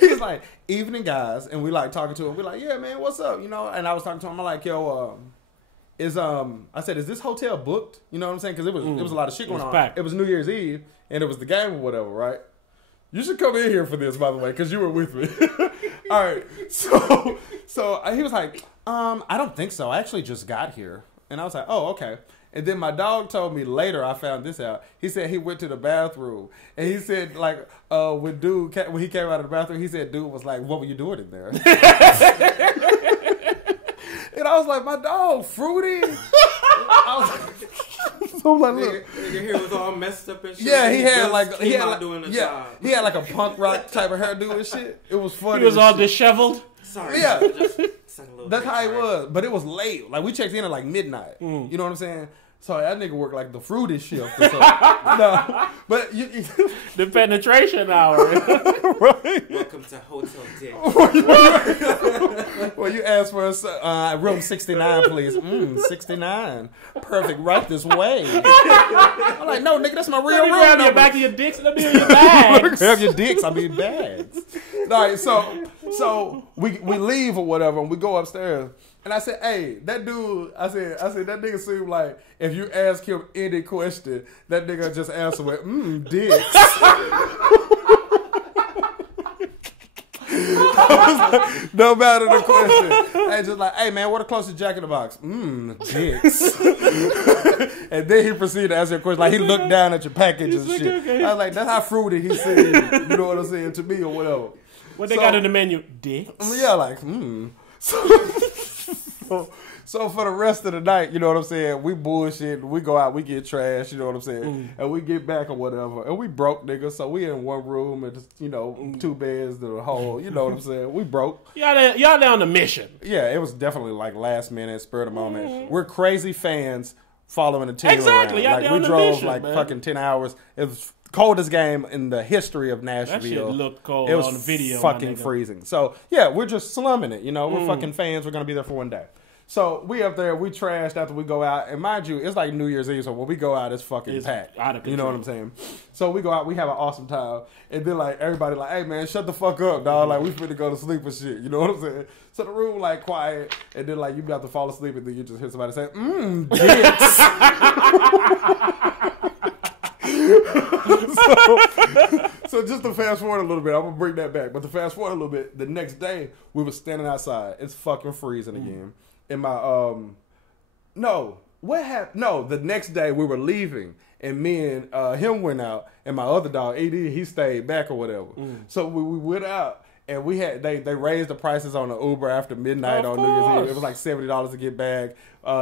He's like, evening guys. And we like talking to him. We're like, yeah, man, what's up? You know? And I was talking to him. I'm like, yo, I said, is this hotel booked? You know what I'm saying? Because it was a lot of shit going on. Packed. It was New Year's Eve and it was the game or whatever, right? You should come in here for this, by the way, because you were with me. All right. So he was like, I don't think so. I actually just got here. And I was like, oh, okay. And then my dog told me later, I found this out. He said he went to the bathroom. And he said, like, when he came out of the bathroom, he said dude was like, what were you doing in there? And I was like, my dog, Fruity. I was like, so I'm like, look. Nigga hair was all messed up and shit. Yeah, he had like doing the job. He had like a punk rock type of hairdo and shit. It was funny. He was all disheveled. Sorry. Yeah. That's how it was. But it was late. Like we checked in at like midnight. You know what I'm saying? So that nigga worked like the Fruity shift or something. No, but the penetration hour. Right? Welcome to Hotel Dick. Well, you asked for room 69, please. 69. Perfect. Right this way. I'm like, no, nigga, that's my real room. Grab your back of your dicks and let me in your bags. Grab your dicks, I mean bags. All right, so we leave or whatever, and we go upstairs. And I said, hey, that dude, I said, that nigga seemed like if you ask him any question, that nigga just answer with, dicks. No matter the question. And just like, hey man, what the closest jack in the box? Dicks. And then he proceeded to answer your question. Like he looked down at your package and shit. Okay. I was like, that's how fruity he said, you know what I'm saying, to me or whatever. What they got in the menu? Dicks? Yeah, like, So for the rest of the night, you know what I'm saying, we bullshit, we go out, we get trash, you know what I'm saying, and we get back or whatever, and we broke, nigga, so we in one room and just, you know, 2 beds to the whole, you know what I'm saying, we broke. Y'all there on a mission. Yeah, it was definitely like last minute, spur of the moment. We're crazy fans following the team exactly. around. Y'all like we drove mission, like man. Fucking 10 hours. It was coldest game in the history of Nashville. That shit looked cold it was on the video. Fucking freezing. So yeah, we're just slumming it, you know, we're fucking fans, we're gonna be there for one day. So we up there, we trashed after we go out, and mind you, it's like New Year's Eve, so when we go out, it's fucking packed. Out of control. You know what I'm saying? So we go out, we have an awesome time, and then like everybody like, hey man, shut the fuck up, dog. Like we finna go to sleep and shit. You know what I'm saying? So the room like quiet, and then like you about to fall asleep, and then you just hear somebody say, dicks. So just to fast forward a little bit, I'm gonna bring that back. But to fast forward a little bit, the next day we were standing outside. It's fucking freezing again. In my the next day we were leaving, and me and him went out, and my other dog Ed, he stayed back or whatever. So we went out. And we had they raised the prices on the Uber after midnight on New Year's Eve. It was like $70 to get back.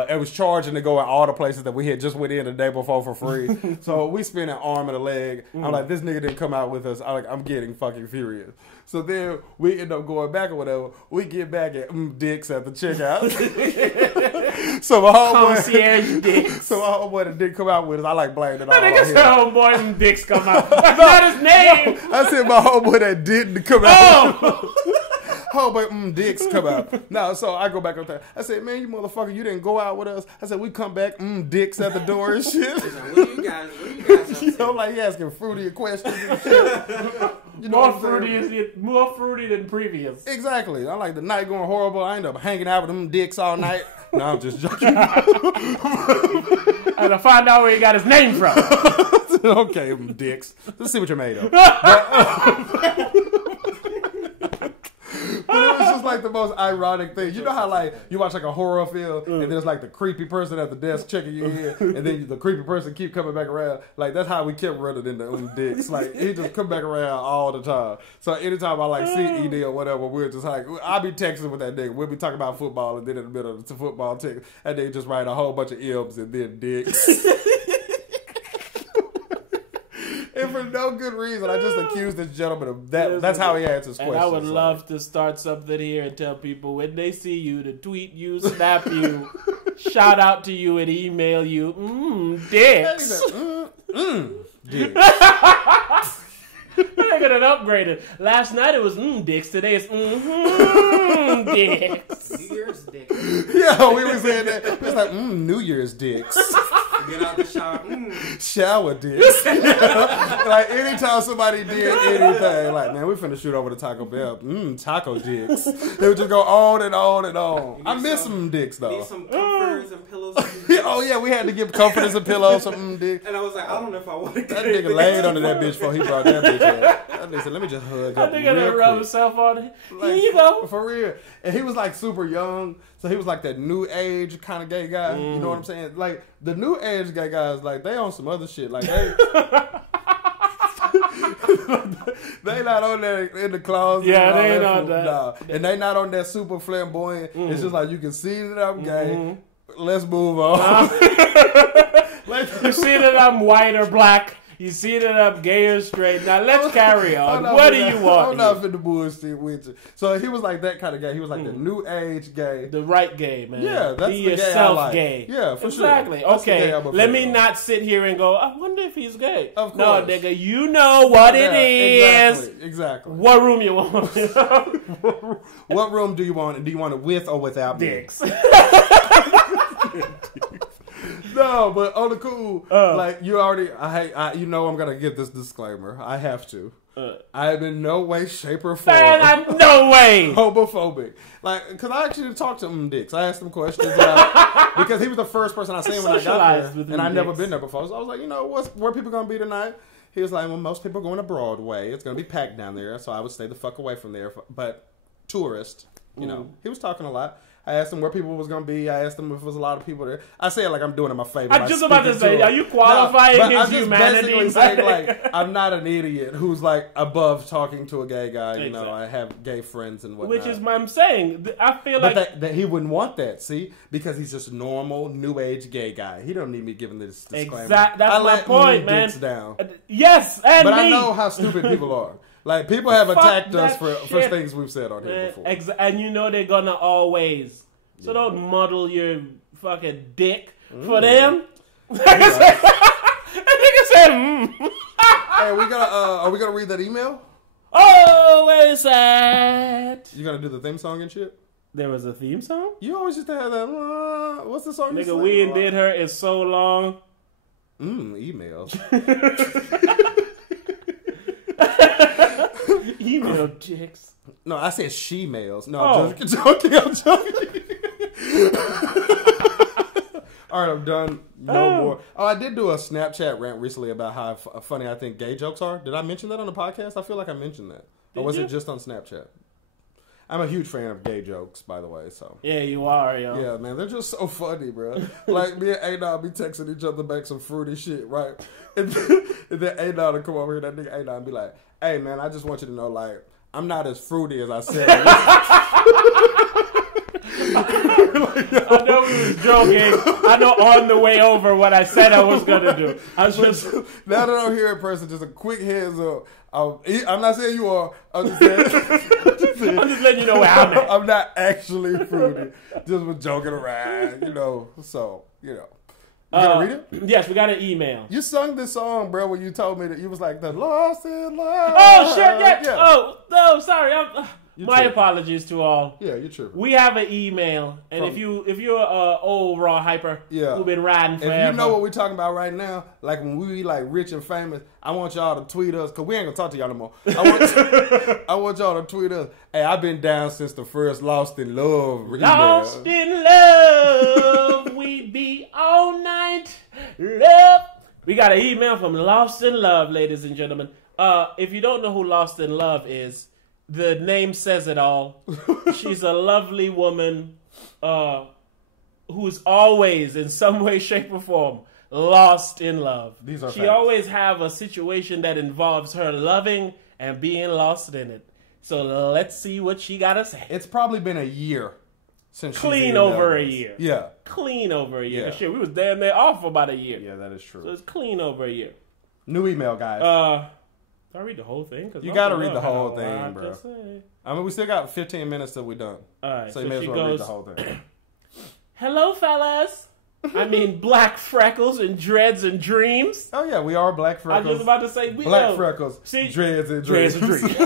It was charging to go at all the places that we had just went in the day before for free. So we spent an arm and a leg. I'm like, this nigga didn't come out with us. I'm getting fucking furious. So then we end up going back or whatever. We get back at dicks at the checkout. So my homeboy, dicks. So my homeboy that didn't come out with us, I like blamed it all. I think it's homeboy and dicks come out. That's not his name. No, I said my homeboy that didn't come out. Homeboy, dicks come out. No, so I go back up there. I said, man, you motherfucker, you didn't go out with us. I said, we come back, dicks at the door and shit. What are you guys you know, like he asking fruity questions and shit. You know more fruity than previous. Exactly. I like the night going horrible. I end up hanging out with them dicks all night. No, I'm just joking. And I find out where he got his name from. Okay, dicks. Let's see what you're made of. But it was just like the most ironic thing. You know how like you watch like a horror film and there's like the creepy person at the desk checking you in, and then the creepy person keep coming back around. Like that's how we kept running into dicks. Like he just come back around all the time. So anytime I like see ED or whatever, we're just like I'll be texting with that nigga. We'll be talking about football, and then in the middle of the football text, and they just write a whole bunch of M's and then dicks. And for no good reason, I just accused this gentleman of that. That's how he answers questions. And I would love to start something here and tell people when they see you to tweet you, snap you, shout out to you, and email you, dicks. Dicks. They're gonna upgrade it. Last night it was dicks. Today it's dicks. New Year's dicks. Yeah, we were saying that. It's like New Year's dicks. Get out the shower. Shower dicks. Like anytime somebody did anything, like man, we finna shoot over to Taco Bell. Taco dicks. They would just go on and on and on. I miss some dicks though. Need some comforters and pillows. Oh yeah, we had to give comforters and pillows. Dick. And I was like, I don't know if I want to. That nigga laid under that bitch before he brought that bitch up. That nigga said, "Let me just hug I up think real I rub quick." himself on it. Like, Here you go. For real. And he was like super young, so he was like that new age kind of gay guy. You know what I'm saying? Like the new age gay guys, like they on some other shit. Like they. They not on that in the closet. Yeah, they ain't on that. Nah. And they not on that super flamboyant. It's just like you can see that I'm gay. Let's move on. You see that I'm white or black. You see that I'm gay or straight. Now let's carry on. What do you want? I'm not finna bullshit with you. So he was like that kind of gay. He was like the new age gay. The right gay, man. Yeah, that's Be the gay I yourself like. gay. Yeah, for sure. Exactly. That's the gay Okay. I'm a Let fan me of. not sit here and go, I wonder if he's gay. Of No, course. nigga, you know what it is. Exactly. What room you want? What room do you want? Do you want it with or without me? Dicks. No, but on the cool, like you already, you know, I'm gonna get this disclaimer. I have to. I am in no way, shape, or form. Man, I'm no way. Homophobic. Like, because I actually talked to him dicks. I asked him questions about, because he was the first person I seen when I got Socialized there. with And I'd never dicks. been there before. So I was like, you know, where people going to be tonight? He was like, well, most people are going to Broadway. It's going to be packed down there. So I would stay the fuck away from there. But tourist, you know. He was talking a lot. I asked him where people was going to be. I asked him if there was a lot of people there. I said like I'm doing him a favor. I'm just about to say, are you qualifying his humanity? Basically saying like I'm not an idiot who's like above talking to a gay guy. You know, I have gay friends and whatnot. Which is what I'm saying. I feel But like that he wouldn't want that, see? Because he's just a normal, new age gay guy. He don't need me giving this disclaimer. That's I my let point, dicks man. down. Yes, and But me. I know how stupid people are. Like, people have Fuck attacked us that for shit. things we've said on here before. And you know they're gonna always. So don't muddle your fucking dick for them. That nigga said, Hey, are we gonna read that email? Oh, where is that? You gonna do the theme song and shit? There was a theme song? You always used to have that, what's the song you Nigga, sing? we and did her is so long. Emails. Email dicks. No, I said she-mails. No, Oh. I'm joking. I'm joking. All right, I'm done. No more. Oh, I did do a Snapchat rant recently about how funny I think gay jokes are. Did I mention that on the podcast? I feel like I mentioned that. Or was it just on Snapchat? I'm a huge fan of gay jokes, by the way. So Yeah, you are, yo. yeah, man, they're just so funny, bro. Like me and A-Dog be texting each other back some fruity shit, right? And then A-Dog will come over here, that nigga A-Dog be like, "Hey, man, I just want you to know, like, I'm not as fruity as I said." I know we was joking. I know on the way over what I said I was gonna do. I was just Now that I'm here in person, just a quick heads up. I'm not saying you are. I'm just saying. I'm just letting you know where I'm at. I'm not actually fruity. Just was joking around, you know. So, you know. You gonna read it? Yes, we got an email. You sung this song, bro, when you told me that you was like the lost in love. Oh shit! Yeah. Oh no, sorry. My tripping. apologies to all. Yeah, you're tripping. We have an email, and From- if you're old raw hyper who've been riding forever, If you know what we're talking about right now, like when we be like rich and famous, I want y'all to tweet us, because we ain't going to talk to y'all no more. I want y'all to tweet us, hey, I've been down since the first Lost in Love email. Lost in love, we be all night. Love. We got an email from Lost in Love, ladies and gentlemen. If you don't know who Lost in Love is, the name says it all. She's a lovely woman who's always, in some way, shape, or form, lost in love. These are she facts. always have a situation that involves her loving and being lost in it. So let's see what she got to say. It's probably been a year since she's Clean emailed over a us. year. Yeah. Clean over a year. Yeah. Shit, we was damn near off for about a year. Yeah, that is true. So it's clean over a year. New email, guys. Can I read the whole thing? 'Cause You Lost gotta in read Love the had a whole lot thing, bro. to say. I mean, we still got 15 minutes till we're done. All right, So you may as she well read goes, the whole thing. hello, fellas. I mean, black freckles and dreads and dreams. Oh, yeah, we are black I freckles. was just about to say, Black freckles, see, dreads and dreams. dreads and dreams.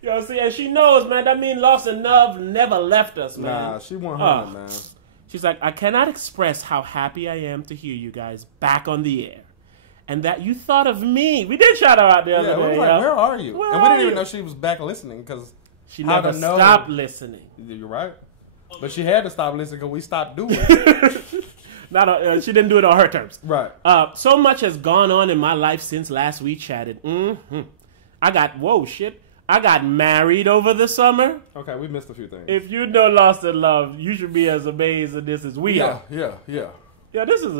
You know what I'm saying? She knows, man. That mean Lost in Love never left us, man. Nah, she 100, man. She's like, I cannot express how happy I am to hear you guys back on the air. And that you thought of me. We did shout her out the other Yeah, we day. was like, yo. where are you? Where and we are didn't even you? know she was back listening because She how never to know? stopped listening. You're right. But she had to stop listening because we stopped doing it. She didn't do it on her terms. Right. So much has gone on in my life since last we chatted. I got married over the summer. Okay, we missed a few things. If you know Lost in Love, you should be as amazed at this as we are. Yeah. Yeah, this is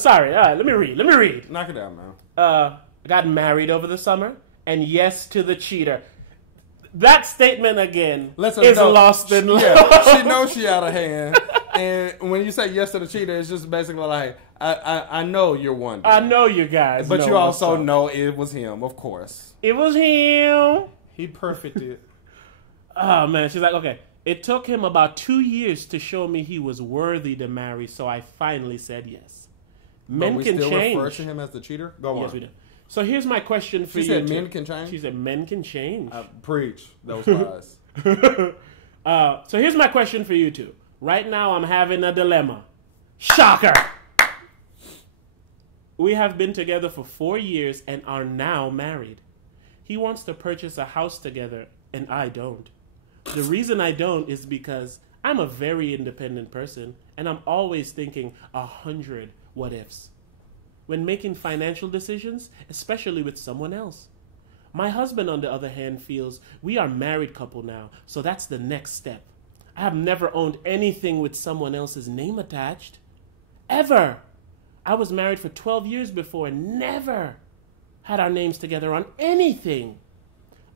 sorry. All right, let me read. Knock it down, man. I got married over the summer, and yes to the cheater. That statement again is lost in love. Yeah, she knows she out of hand. And when you say yes to the cheater, it's just basically like, I know you're wondering. I know you guys. But you also know it was him, of course. It was him. He perfected. Oh, man. She's like, okay. It took him about 2 years to show me he was worthy to marry, so I finally said yes. Men can change. But we still refer to him as the cheater? Go on. Yes, we do. So here's my question for you. She said men can change? She said men can change. Preach those lies. So here's my question for you two. Right now I'm having a dilemma. Shocker! We have been together for 4 years and are now married. He wants to purchase a house together and I don't. The reason I don't is because I'm a very independent person and I'm always thinking 100 what ifs when making financial decisions, especially with someone else. My husband, on the other hand, feels we are a married couple now, so that's the next step. I have never owned anything with someone else's name attached. Ever. I was married for 12 years before and never had our names together on anything.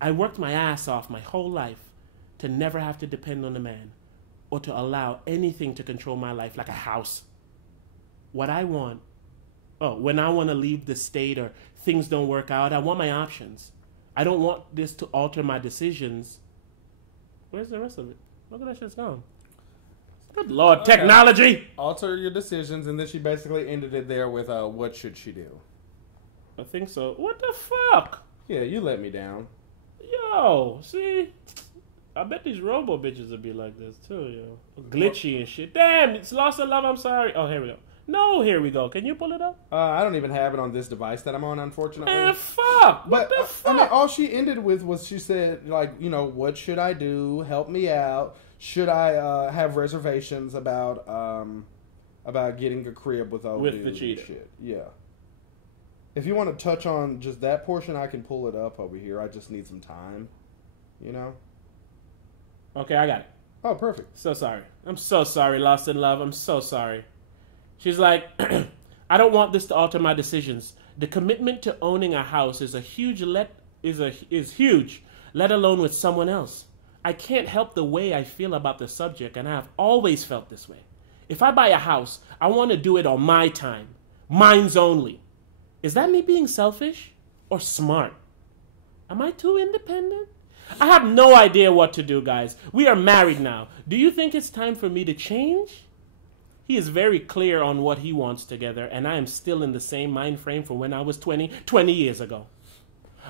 I worked my ass off my whole life to never have to depend on a man or to allow anything to control my life like a house. When I want to leave the state or things don't work out, I want my options. I don't want this to alter my decisions. Where's the rest of it? Look at that shit's gone. Good Lord, okay. Technology! Alter your decisions, and then she basically ended it there with, what should she do? I think so. What the fuck? Yeah, you let me down. Yo, see? I bet these Robo bitches would be like this, too, yo. Glitchy and shit. Damn, it's Lost in Love, I'm sorry. Oh, here we go. No, here we go. Can you pull it up? I don't even have it on this device that I'm on, unfortunately. Man, fuck. What the fuck? I mean, all she ended with was she said, like, you know, what should I do? Help me out. Should I have reservations about getting a crib with old with the cheater? Shit. Yeah. If you want to touch on just that portion, I can pull it up over here. I just need some time. You know? Okay, I got it. Oh, perfect. So sorry. I'm so sorry, Lost in Love. I'm so sorry. She's like, I don't want this to alter my decisions. The commitment to owning a house is huge, let alone with someone else. I can't help the way I feel about the subject, and I have always felt this way. If I buy a house, I want to do it on my time. Mine's only. Is that me being selfish or smart? Am I too independent? I have no idea what to do, guys. We are married now. Do you think it's time for me to change? He is very clear on what he wants together, and I am still in the same mind frame from when I was 20 years ago.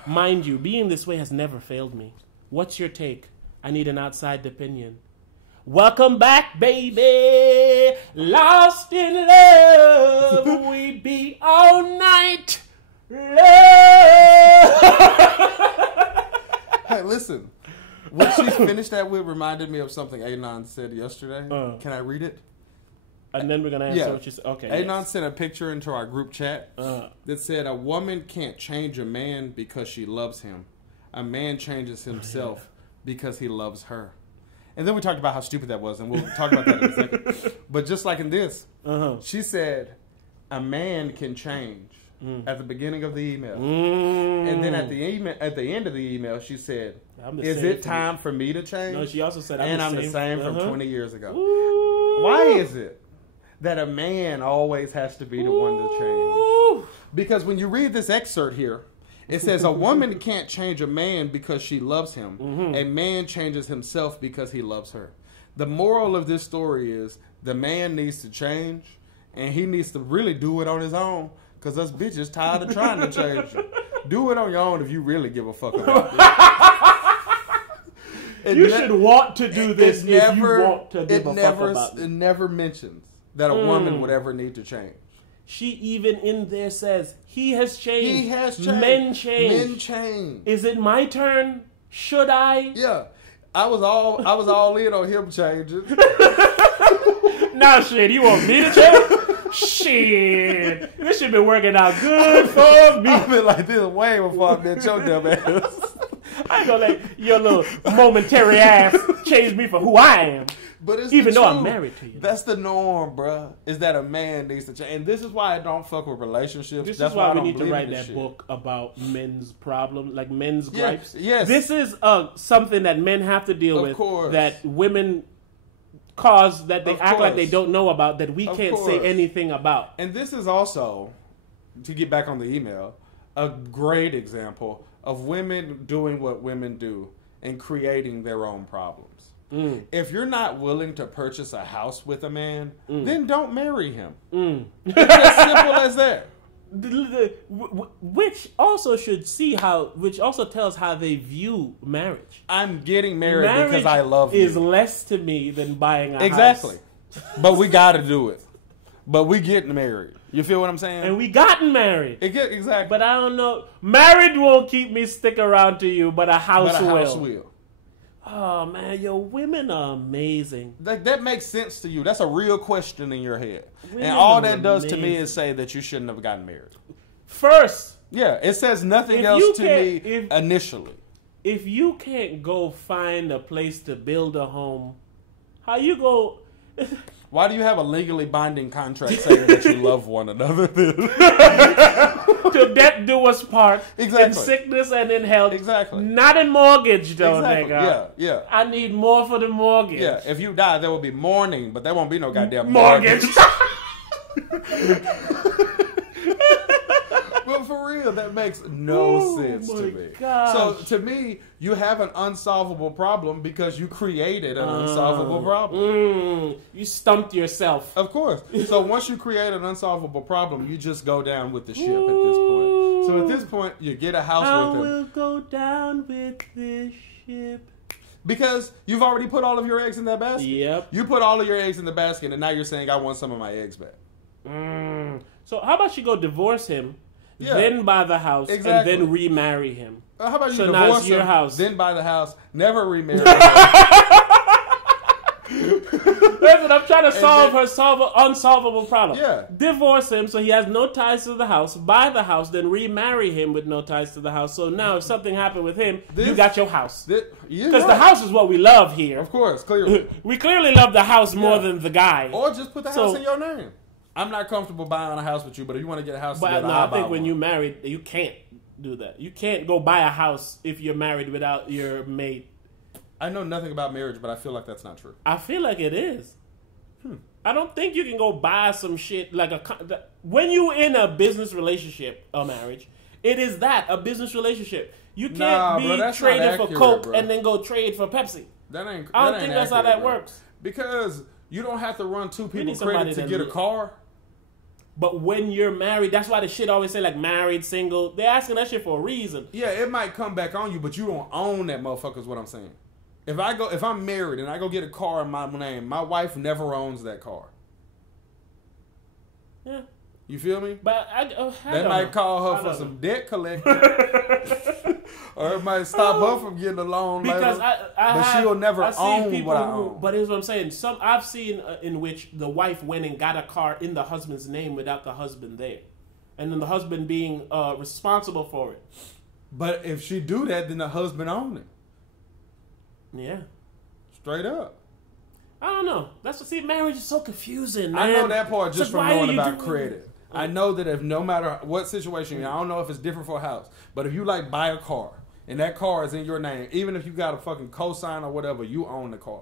Mind you, being this way has never failed me. What's your take? I need an outside opinion. Welcome back, baby. Lost in love. We be all night. Love. Hey, listen. What she finished that with reminded me of something Anon said yesterday. Can I read it? And then we're going to answer what you said. Okay. Anon sent a picture into our group chat that said, a woman can't change a man because she loves him. A man changes himself because he loves her. And then we talked about how stupid that was, and we'll talk about that in a second. But just like in this, she said, a man can change at the beginning of the email. And then at the end of the email, she said, is it time for me to change? No, she also said, I'm the same from 20 years ago. Ooh. Why is it that a man always has to be the one to change? Because when you read this excerpt here, it says a woman can't change a man because she loves him. A man changes himself because he loves her. The moral of this story is the man needs to change, and he needs to really do it on his own, because us bitches tired of trying to change you. Do it on your own if you really give a fuck about it. You should want to do this if you want to give a fuck about it. It never mentions that a woman would ever need to change. She even in there says, he has changed. He has changed. Men change. Men change. Is it my turn? Should I? Yeah. I was all in on him changing. Nah, shit, you want me to change? Shit, this should be working out good for me. I've been like this way before I met your dumb ass. I ain't gonna let your little momentary ass change me for who I am. But it's even the though I'm truth. married to you. That's the norm, bruh. Is that a man needs to change. And this is why I don't fuck with relationships. This That's is why I we don't need to believe write in this that shit. book about men's problem, like men's gripes. Yes. This is something that men have to deal Of with course. that women cause, that they Of act like they course. don't know about, that we Of can't say course. anything about. And this is also, to get back on the email, a great example of women doing what women do and creating their own problems. If you're not willing to purchase a house with a man, then don't marry him. It's as simple as that. Which also which also tells how they view marriage. I'm getting married because I love you. Is less to me than buying a Exactly. house. But we got to do it. But we getting married. You feel what I'm saying? And we gotten married. Exactly. But I don't know. Married won't keep me stick around to you, but a house will. Oh, man, yo, women are amazing. That makes sense to you. That's a real question in your head. Women and all are that does to me amazing. is say that you shouldn't have gotten married. First, Yeah, it says nothing If else you to can't- me initially. if you can't go find a place to build a home, how you go... Why do you have a legally binding contract saying that you love one another? To death do us part. Exactly. In sickness and in health. Exactly. Not in mortgage, though, Exactly. nigga. Yeah. I need more for the mortgage. Yeah, if you die, there will be mourning, but there won't be no goddamn Mortgage. But for real, that makes no sense to my me. gosh. So to me, you have an unsolvable problem because you created an unsolvable problem. You stumped yourself. Of course. So once you create an unsolvable problem, you just go down with the ship at this point. So at this point, you get a house I with him. will go down with this ship. Because you've already put all of your eggs in that basket. Yep. You put all of your eggs in the basket, and now you're saying, I want some of my eggs back. So how about you go divorce him, Yeah. then buy the house, Exactly. and then remarry him? How about you So now divorce it's your him, house. then buy the house, never remarry him. Listen, I'm trying to solve an unsolvable problem. Yeah. Divorce him so he has no ties to the house, buy the house, then remarry him with no ties to the house. So now if something happened with him, you got your house. Because the house is what we love here. Of course, clearly. We clearly love the house more Yeah. than the guy. Or just put the So- house in your name. I'm not comfortable buying a house with you, but if you want to get a house But together, no, I'll I think buy when one. you married, you can't do that. You can't go buy a house if you're married without your mate. I know nothing about marriage, but I feel like that's not true. I feel like it is. I don't think you can go buy some shit like when you in a business relationship or marriage. It is a business relationship. You can't Nah, be bro, that's traded not for accurate, Coke bro. and then go trade for Pepsi. That ain't. I don't that think ain't that's how accurate, that bro. works. Because you don't have to run two people need somebody credit to that get a car. But when you're married, that's why the shit always say like married, single. They're asking that shit for a reason. Yeah, it might come back on you, but you don't own that motherfucker. Is what I'm saying. If I'm married and I go get a car in my name, my wife never owns that car. Yeah. You feel me? But I They don't might know. call I her for don't some debt collection, or it might stop her from getting a loan Because later. I she'll never I've seen own people what I who- own. But here's what I'm saying: I've seen in which the wife went and got a car in the husband's name without the husband there, and then the husband being responsible for it. But if she do that, then the husband own it. Yeah, Straight up. I don't know. That's what marriage is so confusing. Man. I know that part just It's like, from why knowing are you about doing- credit. I know that if no matter what situation, I don't know if it's different for a house, but if you like buy a car and that car is in your name, even if you got a fucking cosign or whatever, you own the car.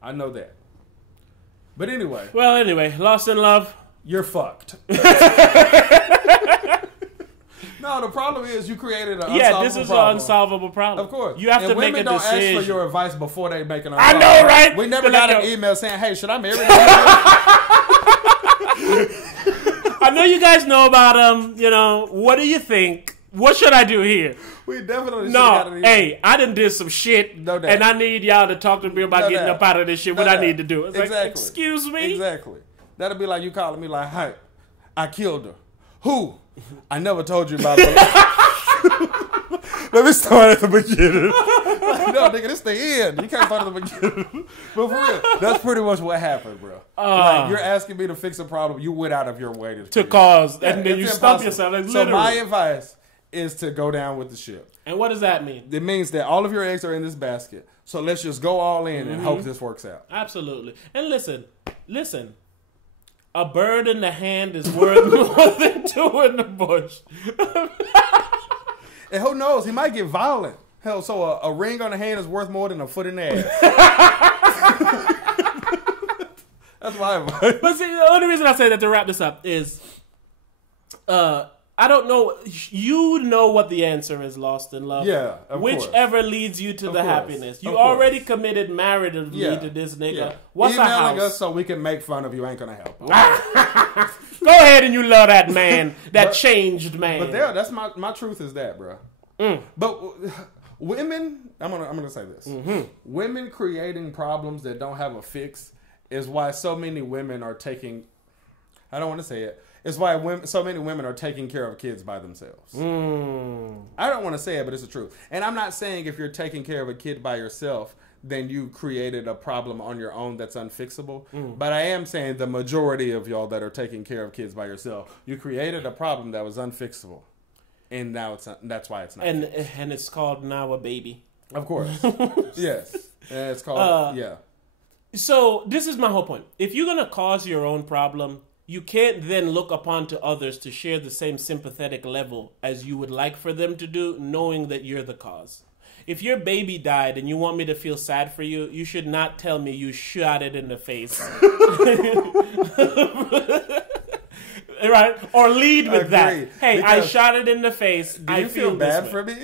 I know that. But anyway, Well, anyway, lost in love. you're fucked. No, the problem is you created an unsolvable Yeah, this is problem. an unsolvable problem. Of course. You have and to make women a don't decision. ask for your advice before they make an I unsolvable know, problem. right? We never They're got like, an yo- email saying, hey, should I marry this? I know you guys know about him. What do you think? What should I do here? We definitely should have got an No, email. hey, I done did some shit, No doubt. and I need y'all to talk to me about No getting doubt. up out of this shit. No What I doubt. need to do? It's like, Exactly. excuse me? Exactly. That'll be like you calling me like, hey, I killed her. Who? I never told you about the Let me start at the beginning. No, nigga, this the end. You can't start at the beginning. But for real, that's pretty much what happened, bro. Like, you're asking me to fix a problem you went out of your way to cause, yeah, and then you impossible. stump yourself. Like, so my advice is to go down with the ship. And what does that mean? It means that all of your eggs are in this basket. So let's just go all in and hope this works out. Absolutely. And listen. A bird in the hand is worth more than two in the bush. And who knows? He might get violent. Hell, so a ring on the hand is worth more than a foot in the ass. That's my advice. But see, the only reason I say that to wrap this up is, I don't know. You know what the answer is, Lost in Love. Yeah, of whichever course. leads you to Of the course. happiness. You Of already course. committed maritally to this nigga. Yeah. What's a Emailing house? us so we can make fun of you ain't gonna help. Go ahead and you love that man, that changed man. But there, that's my truth is that, bro. But women, I'm gonna say this: women creating problems that don't have a fix is why so many women are taking. I don't want to say it. It's why so many women are taking care of kids by themselves. I don't want to say it, but it's the truth. And I'm not saying if you're taking care of a kid by yourself, then you created a problem on your own that's unfixable. But I am saying the majority of y'all that are taking care of kids by yourself, you created a problem that was unfixable. And now that's why it's not. And it's called now a baby. Of course. Yes. And it's called, yeah. So this is my whole point. If you're going to cause your own problem, you can't then look upon to others to share the same sympathetic level as you would like for them to do, knowing that you're the cause. If your baby died and you want me to feel sad for you, you should not tell me you shot it in the face. Right? Or lead with that. Hey, because I shot it in the face. Do you feel bad for me?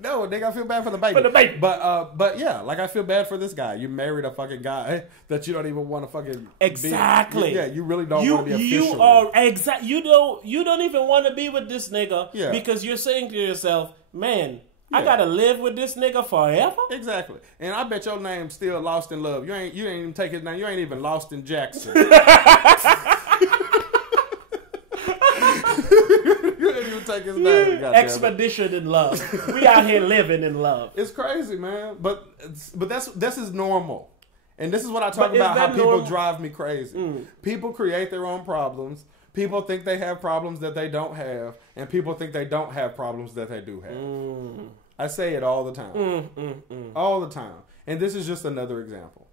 No, nigga, I feel bad for the baby. For the baby. But yeah, like I feel bad for this guy. You married a fucking guy that you don't even want to fucking exactly. Yeah, you really don't want to be official. You are you don't even want to be with this nigga because you're saying to yourself, man, I gotta live with this nigga forever. Exactly. And I bet your name's still Lost in Love. You ain't even take his name. You ain't even Lost in Jackson. You didn't even take his name. Expedition in love. We out here living in love. It's crazy, man. But this is normal. And this is what I talk about, how people drive me crazy. People create their own problems. People think they have problems that they don't have. And people think they don't have problems that they do have. I say it all the time. All the time. And this is just another example.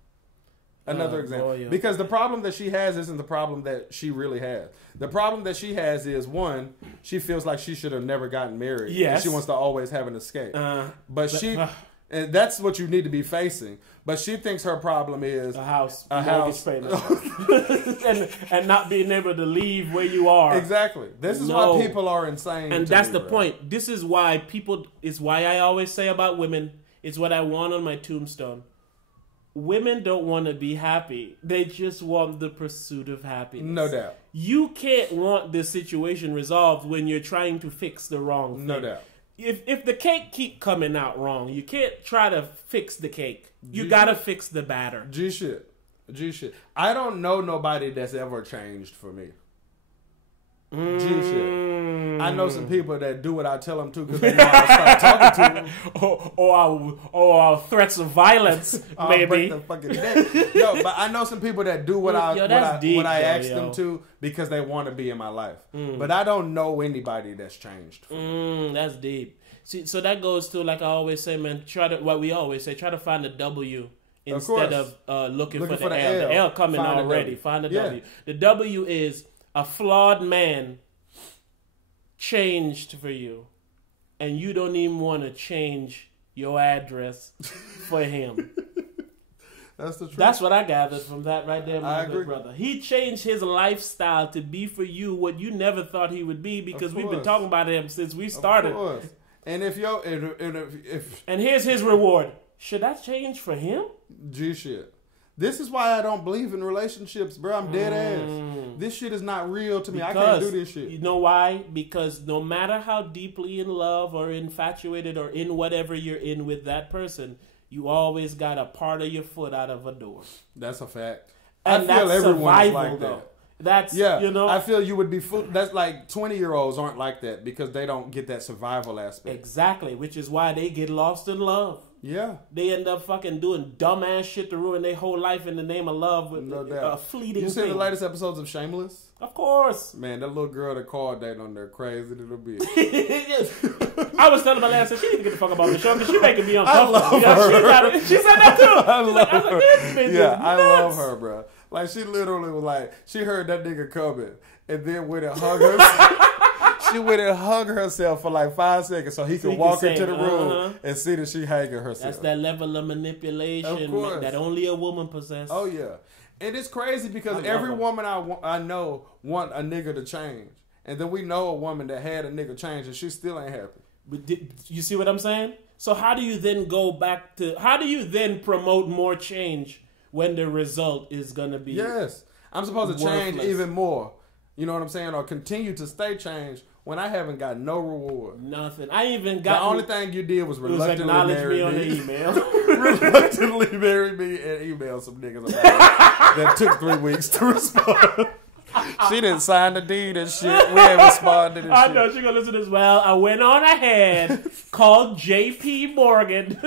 Another example. Boy, because the problem that she has isn't the problem that she really has. The problem that she has is, one, she feels like she should have never gotten married. Yes. And she wants to always have an escape. And that's what you need to be facing. But she thinks her problem is a house payment. and not being able to leave where you are. Exactly. This is why people are insane. And that's the point. This is why I always say about women, it's what I want on my tombstone. Women don't want to be happy. They just want the pursuit of happiness. No doubt. You can't want this situation resolved when you're trying to fix the wrong thing. No doubt. If the cake keep coming out wrong, you can't try to fix the cake. You gotta fix the batter. G shit. I don't know nobody that's ever changed for me. G shit. I know some people that do what I tell them to because they know I start talking to them. or our threats of violence, maybe. I'll break the fucking neck. Yo, but I know some people that do what I ask them to because they want to be in my life. But I don't know anybody that's changed. That's deep. See, so that goes to, like I always say, man, try to find a W instead of looking for the L. The L coming already. Find the W. The W is a flawed man changed for you, and you don't even want to change your address for him. That's the truth. That's what I gathered from that right there, my good brother. He changed his lifestyle to be for you what you never thought he would be, because we've been talking about him since we started. Of course. And if and here's his reward. Should I change for him? G shit. This is why I don't believe in relationships, bro. I'm dead ass. This shit is not real to me. I can't do this shit. You know why? Because no matter how deeply in love or infatuated or in whatever you're in with that person, you always got a part of your foot out of a door. That's a fact. And I feel that's everyone's survival, like though. that. That's, Yeah, you know. I feel you would be that's like 20-year-olds aren't like that because they don't get that survival aspect. Exactly, which is why they get lost in love. Yeah. They end up fucking doing dumbass shit to ruin their whole life in the name of love with No a doubt. fleeting You thing. seen the latest episodes of Shameless? Of course. Man, that little girl that called dating on there crazy little bitch. I was telling my last sister, she need to get the fuck about the show because she making me I uncomfortable. love her. She said that too. I love her. Yeah, I nuts. love her, bro. Like, she literally was like, she heard that nigga coming and then went and hug herself. She went and hugged herself for like 5 seconds so he could walk into the room and see that she hanging herself. That's that level of manipulation that only a woman possesses. Oh, yeah. And it's crazy because every woman I know want a nigga to change. And then we know a woman that had a nigga change and she still ain't happy. But you see what I'm saying? So how do you then how do you then promote more change when the result is going to be Yes. I'm supposed to change worthless? even more. You know what I'm saying? Or continue to stay changed when I haven't got no reward. Nothing. I even got... The only thing you did was reluctantly acknowledge marry me on the email. Reluctantly marry me and email some niggas about it. That took 3 weeks to respond. She didn't sign the deed and shit. We ain't responded and shit. I know she gonna listen as well. I went on ahead, called J.P. Morgan.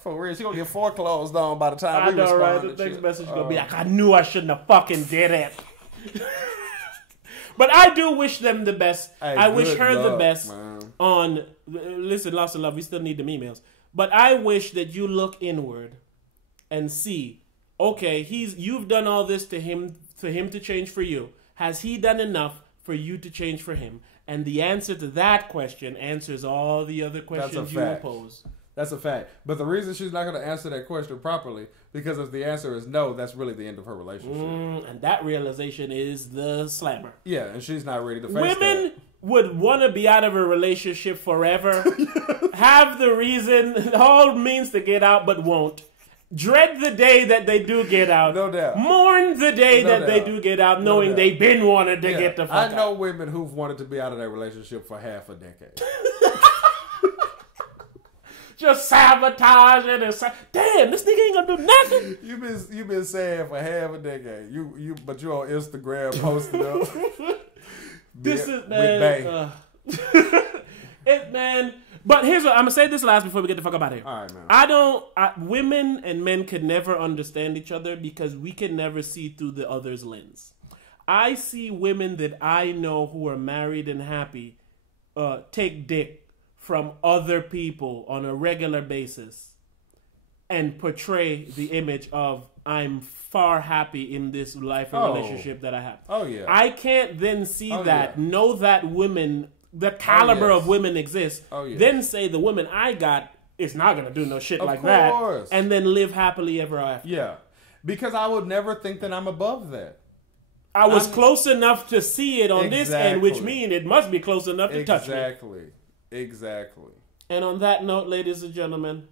For real, she gonna get foreclosed on by the time we respond. Right? The next message gonna be like, I knew I shouldn't have fucking did it. But I do wish them the best. Hey, I wish her the luck, best man. on... Listen, lots of love. We still need them emails. But I wish that you look inward and see, okay, you've done all this to him for him to change for you. Has he done enough for you to change for him? And the answer to that question answers all the other questions you will pose. That's a fact. But the reason she's not going to answer that question properly, because if the answer is no, that's really the end of her relationship. And that realization is the slammer. Yeah, and she's not ready to face Women would want to be out of a relationship forever. Have the reason, all means to get out, but won't. Dread the day that they do get out. No doubt. Mourn the day that they do get out, knowing they've been wanted to get the fuck out. I know women who've wanted to be out of their relationship for half a decade. Just sabotage it and damn, this nigga ain't gonna do nothing. You've been saying for half a decade. But you on Instagram posting up. This is man. Man. But here's what I'm gonna say. This last before we get the fuck up out of here. All right, man. Women and men could never understand each other because we can never see through the other's lens. I see women that I know who are married and happy take dick from other people on a regular basis and portray the image of I'm far happy in this life and relationship that I have. Oh, yeah. I can't then see know that women, the caliber of women exists, then say the woman I got is not going to do no shit like that, and then live happily ever after. Yeah. Because I would never think that I'm above that. I was close enough to see it on this end, which means it must be close enough to touch me. Exactly. And on that note, ladies and gentlemen,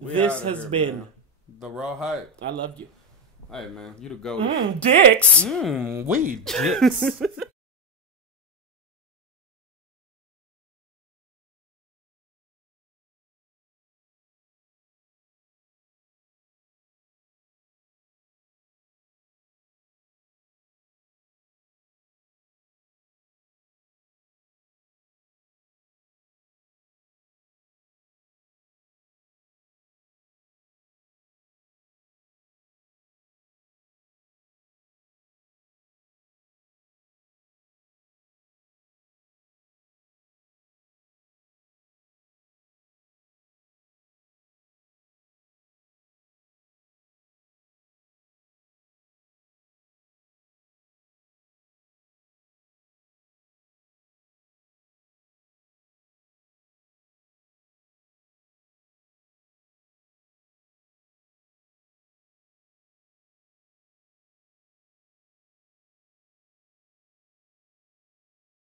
this has been The Raw Hype. I love you. Hey, man, you the GOAT. Dicks. We dicks.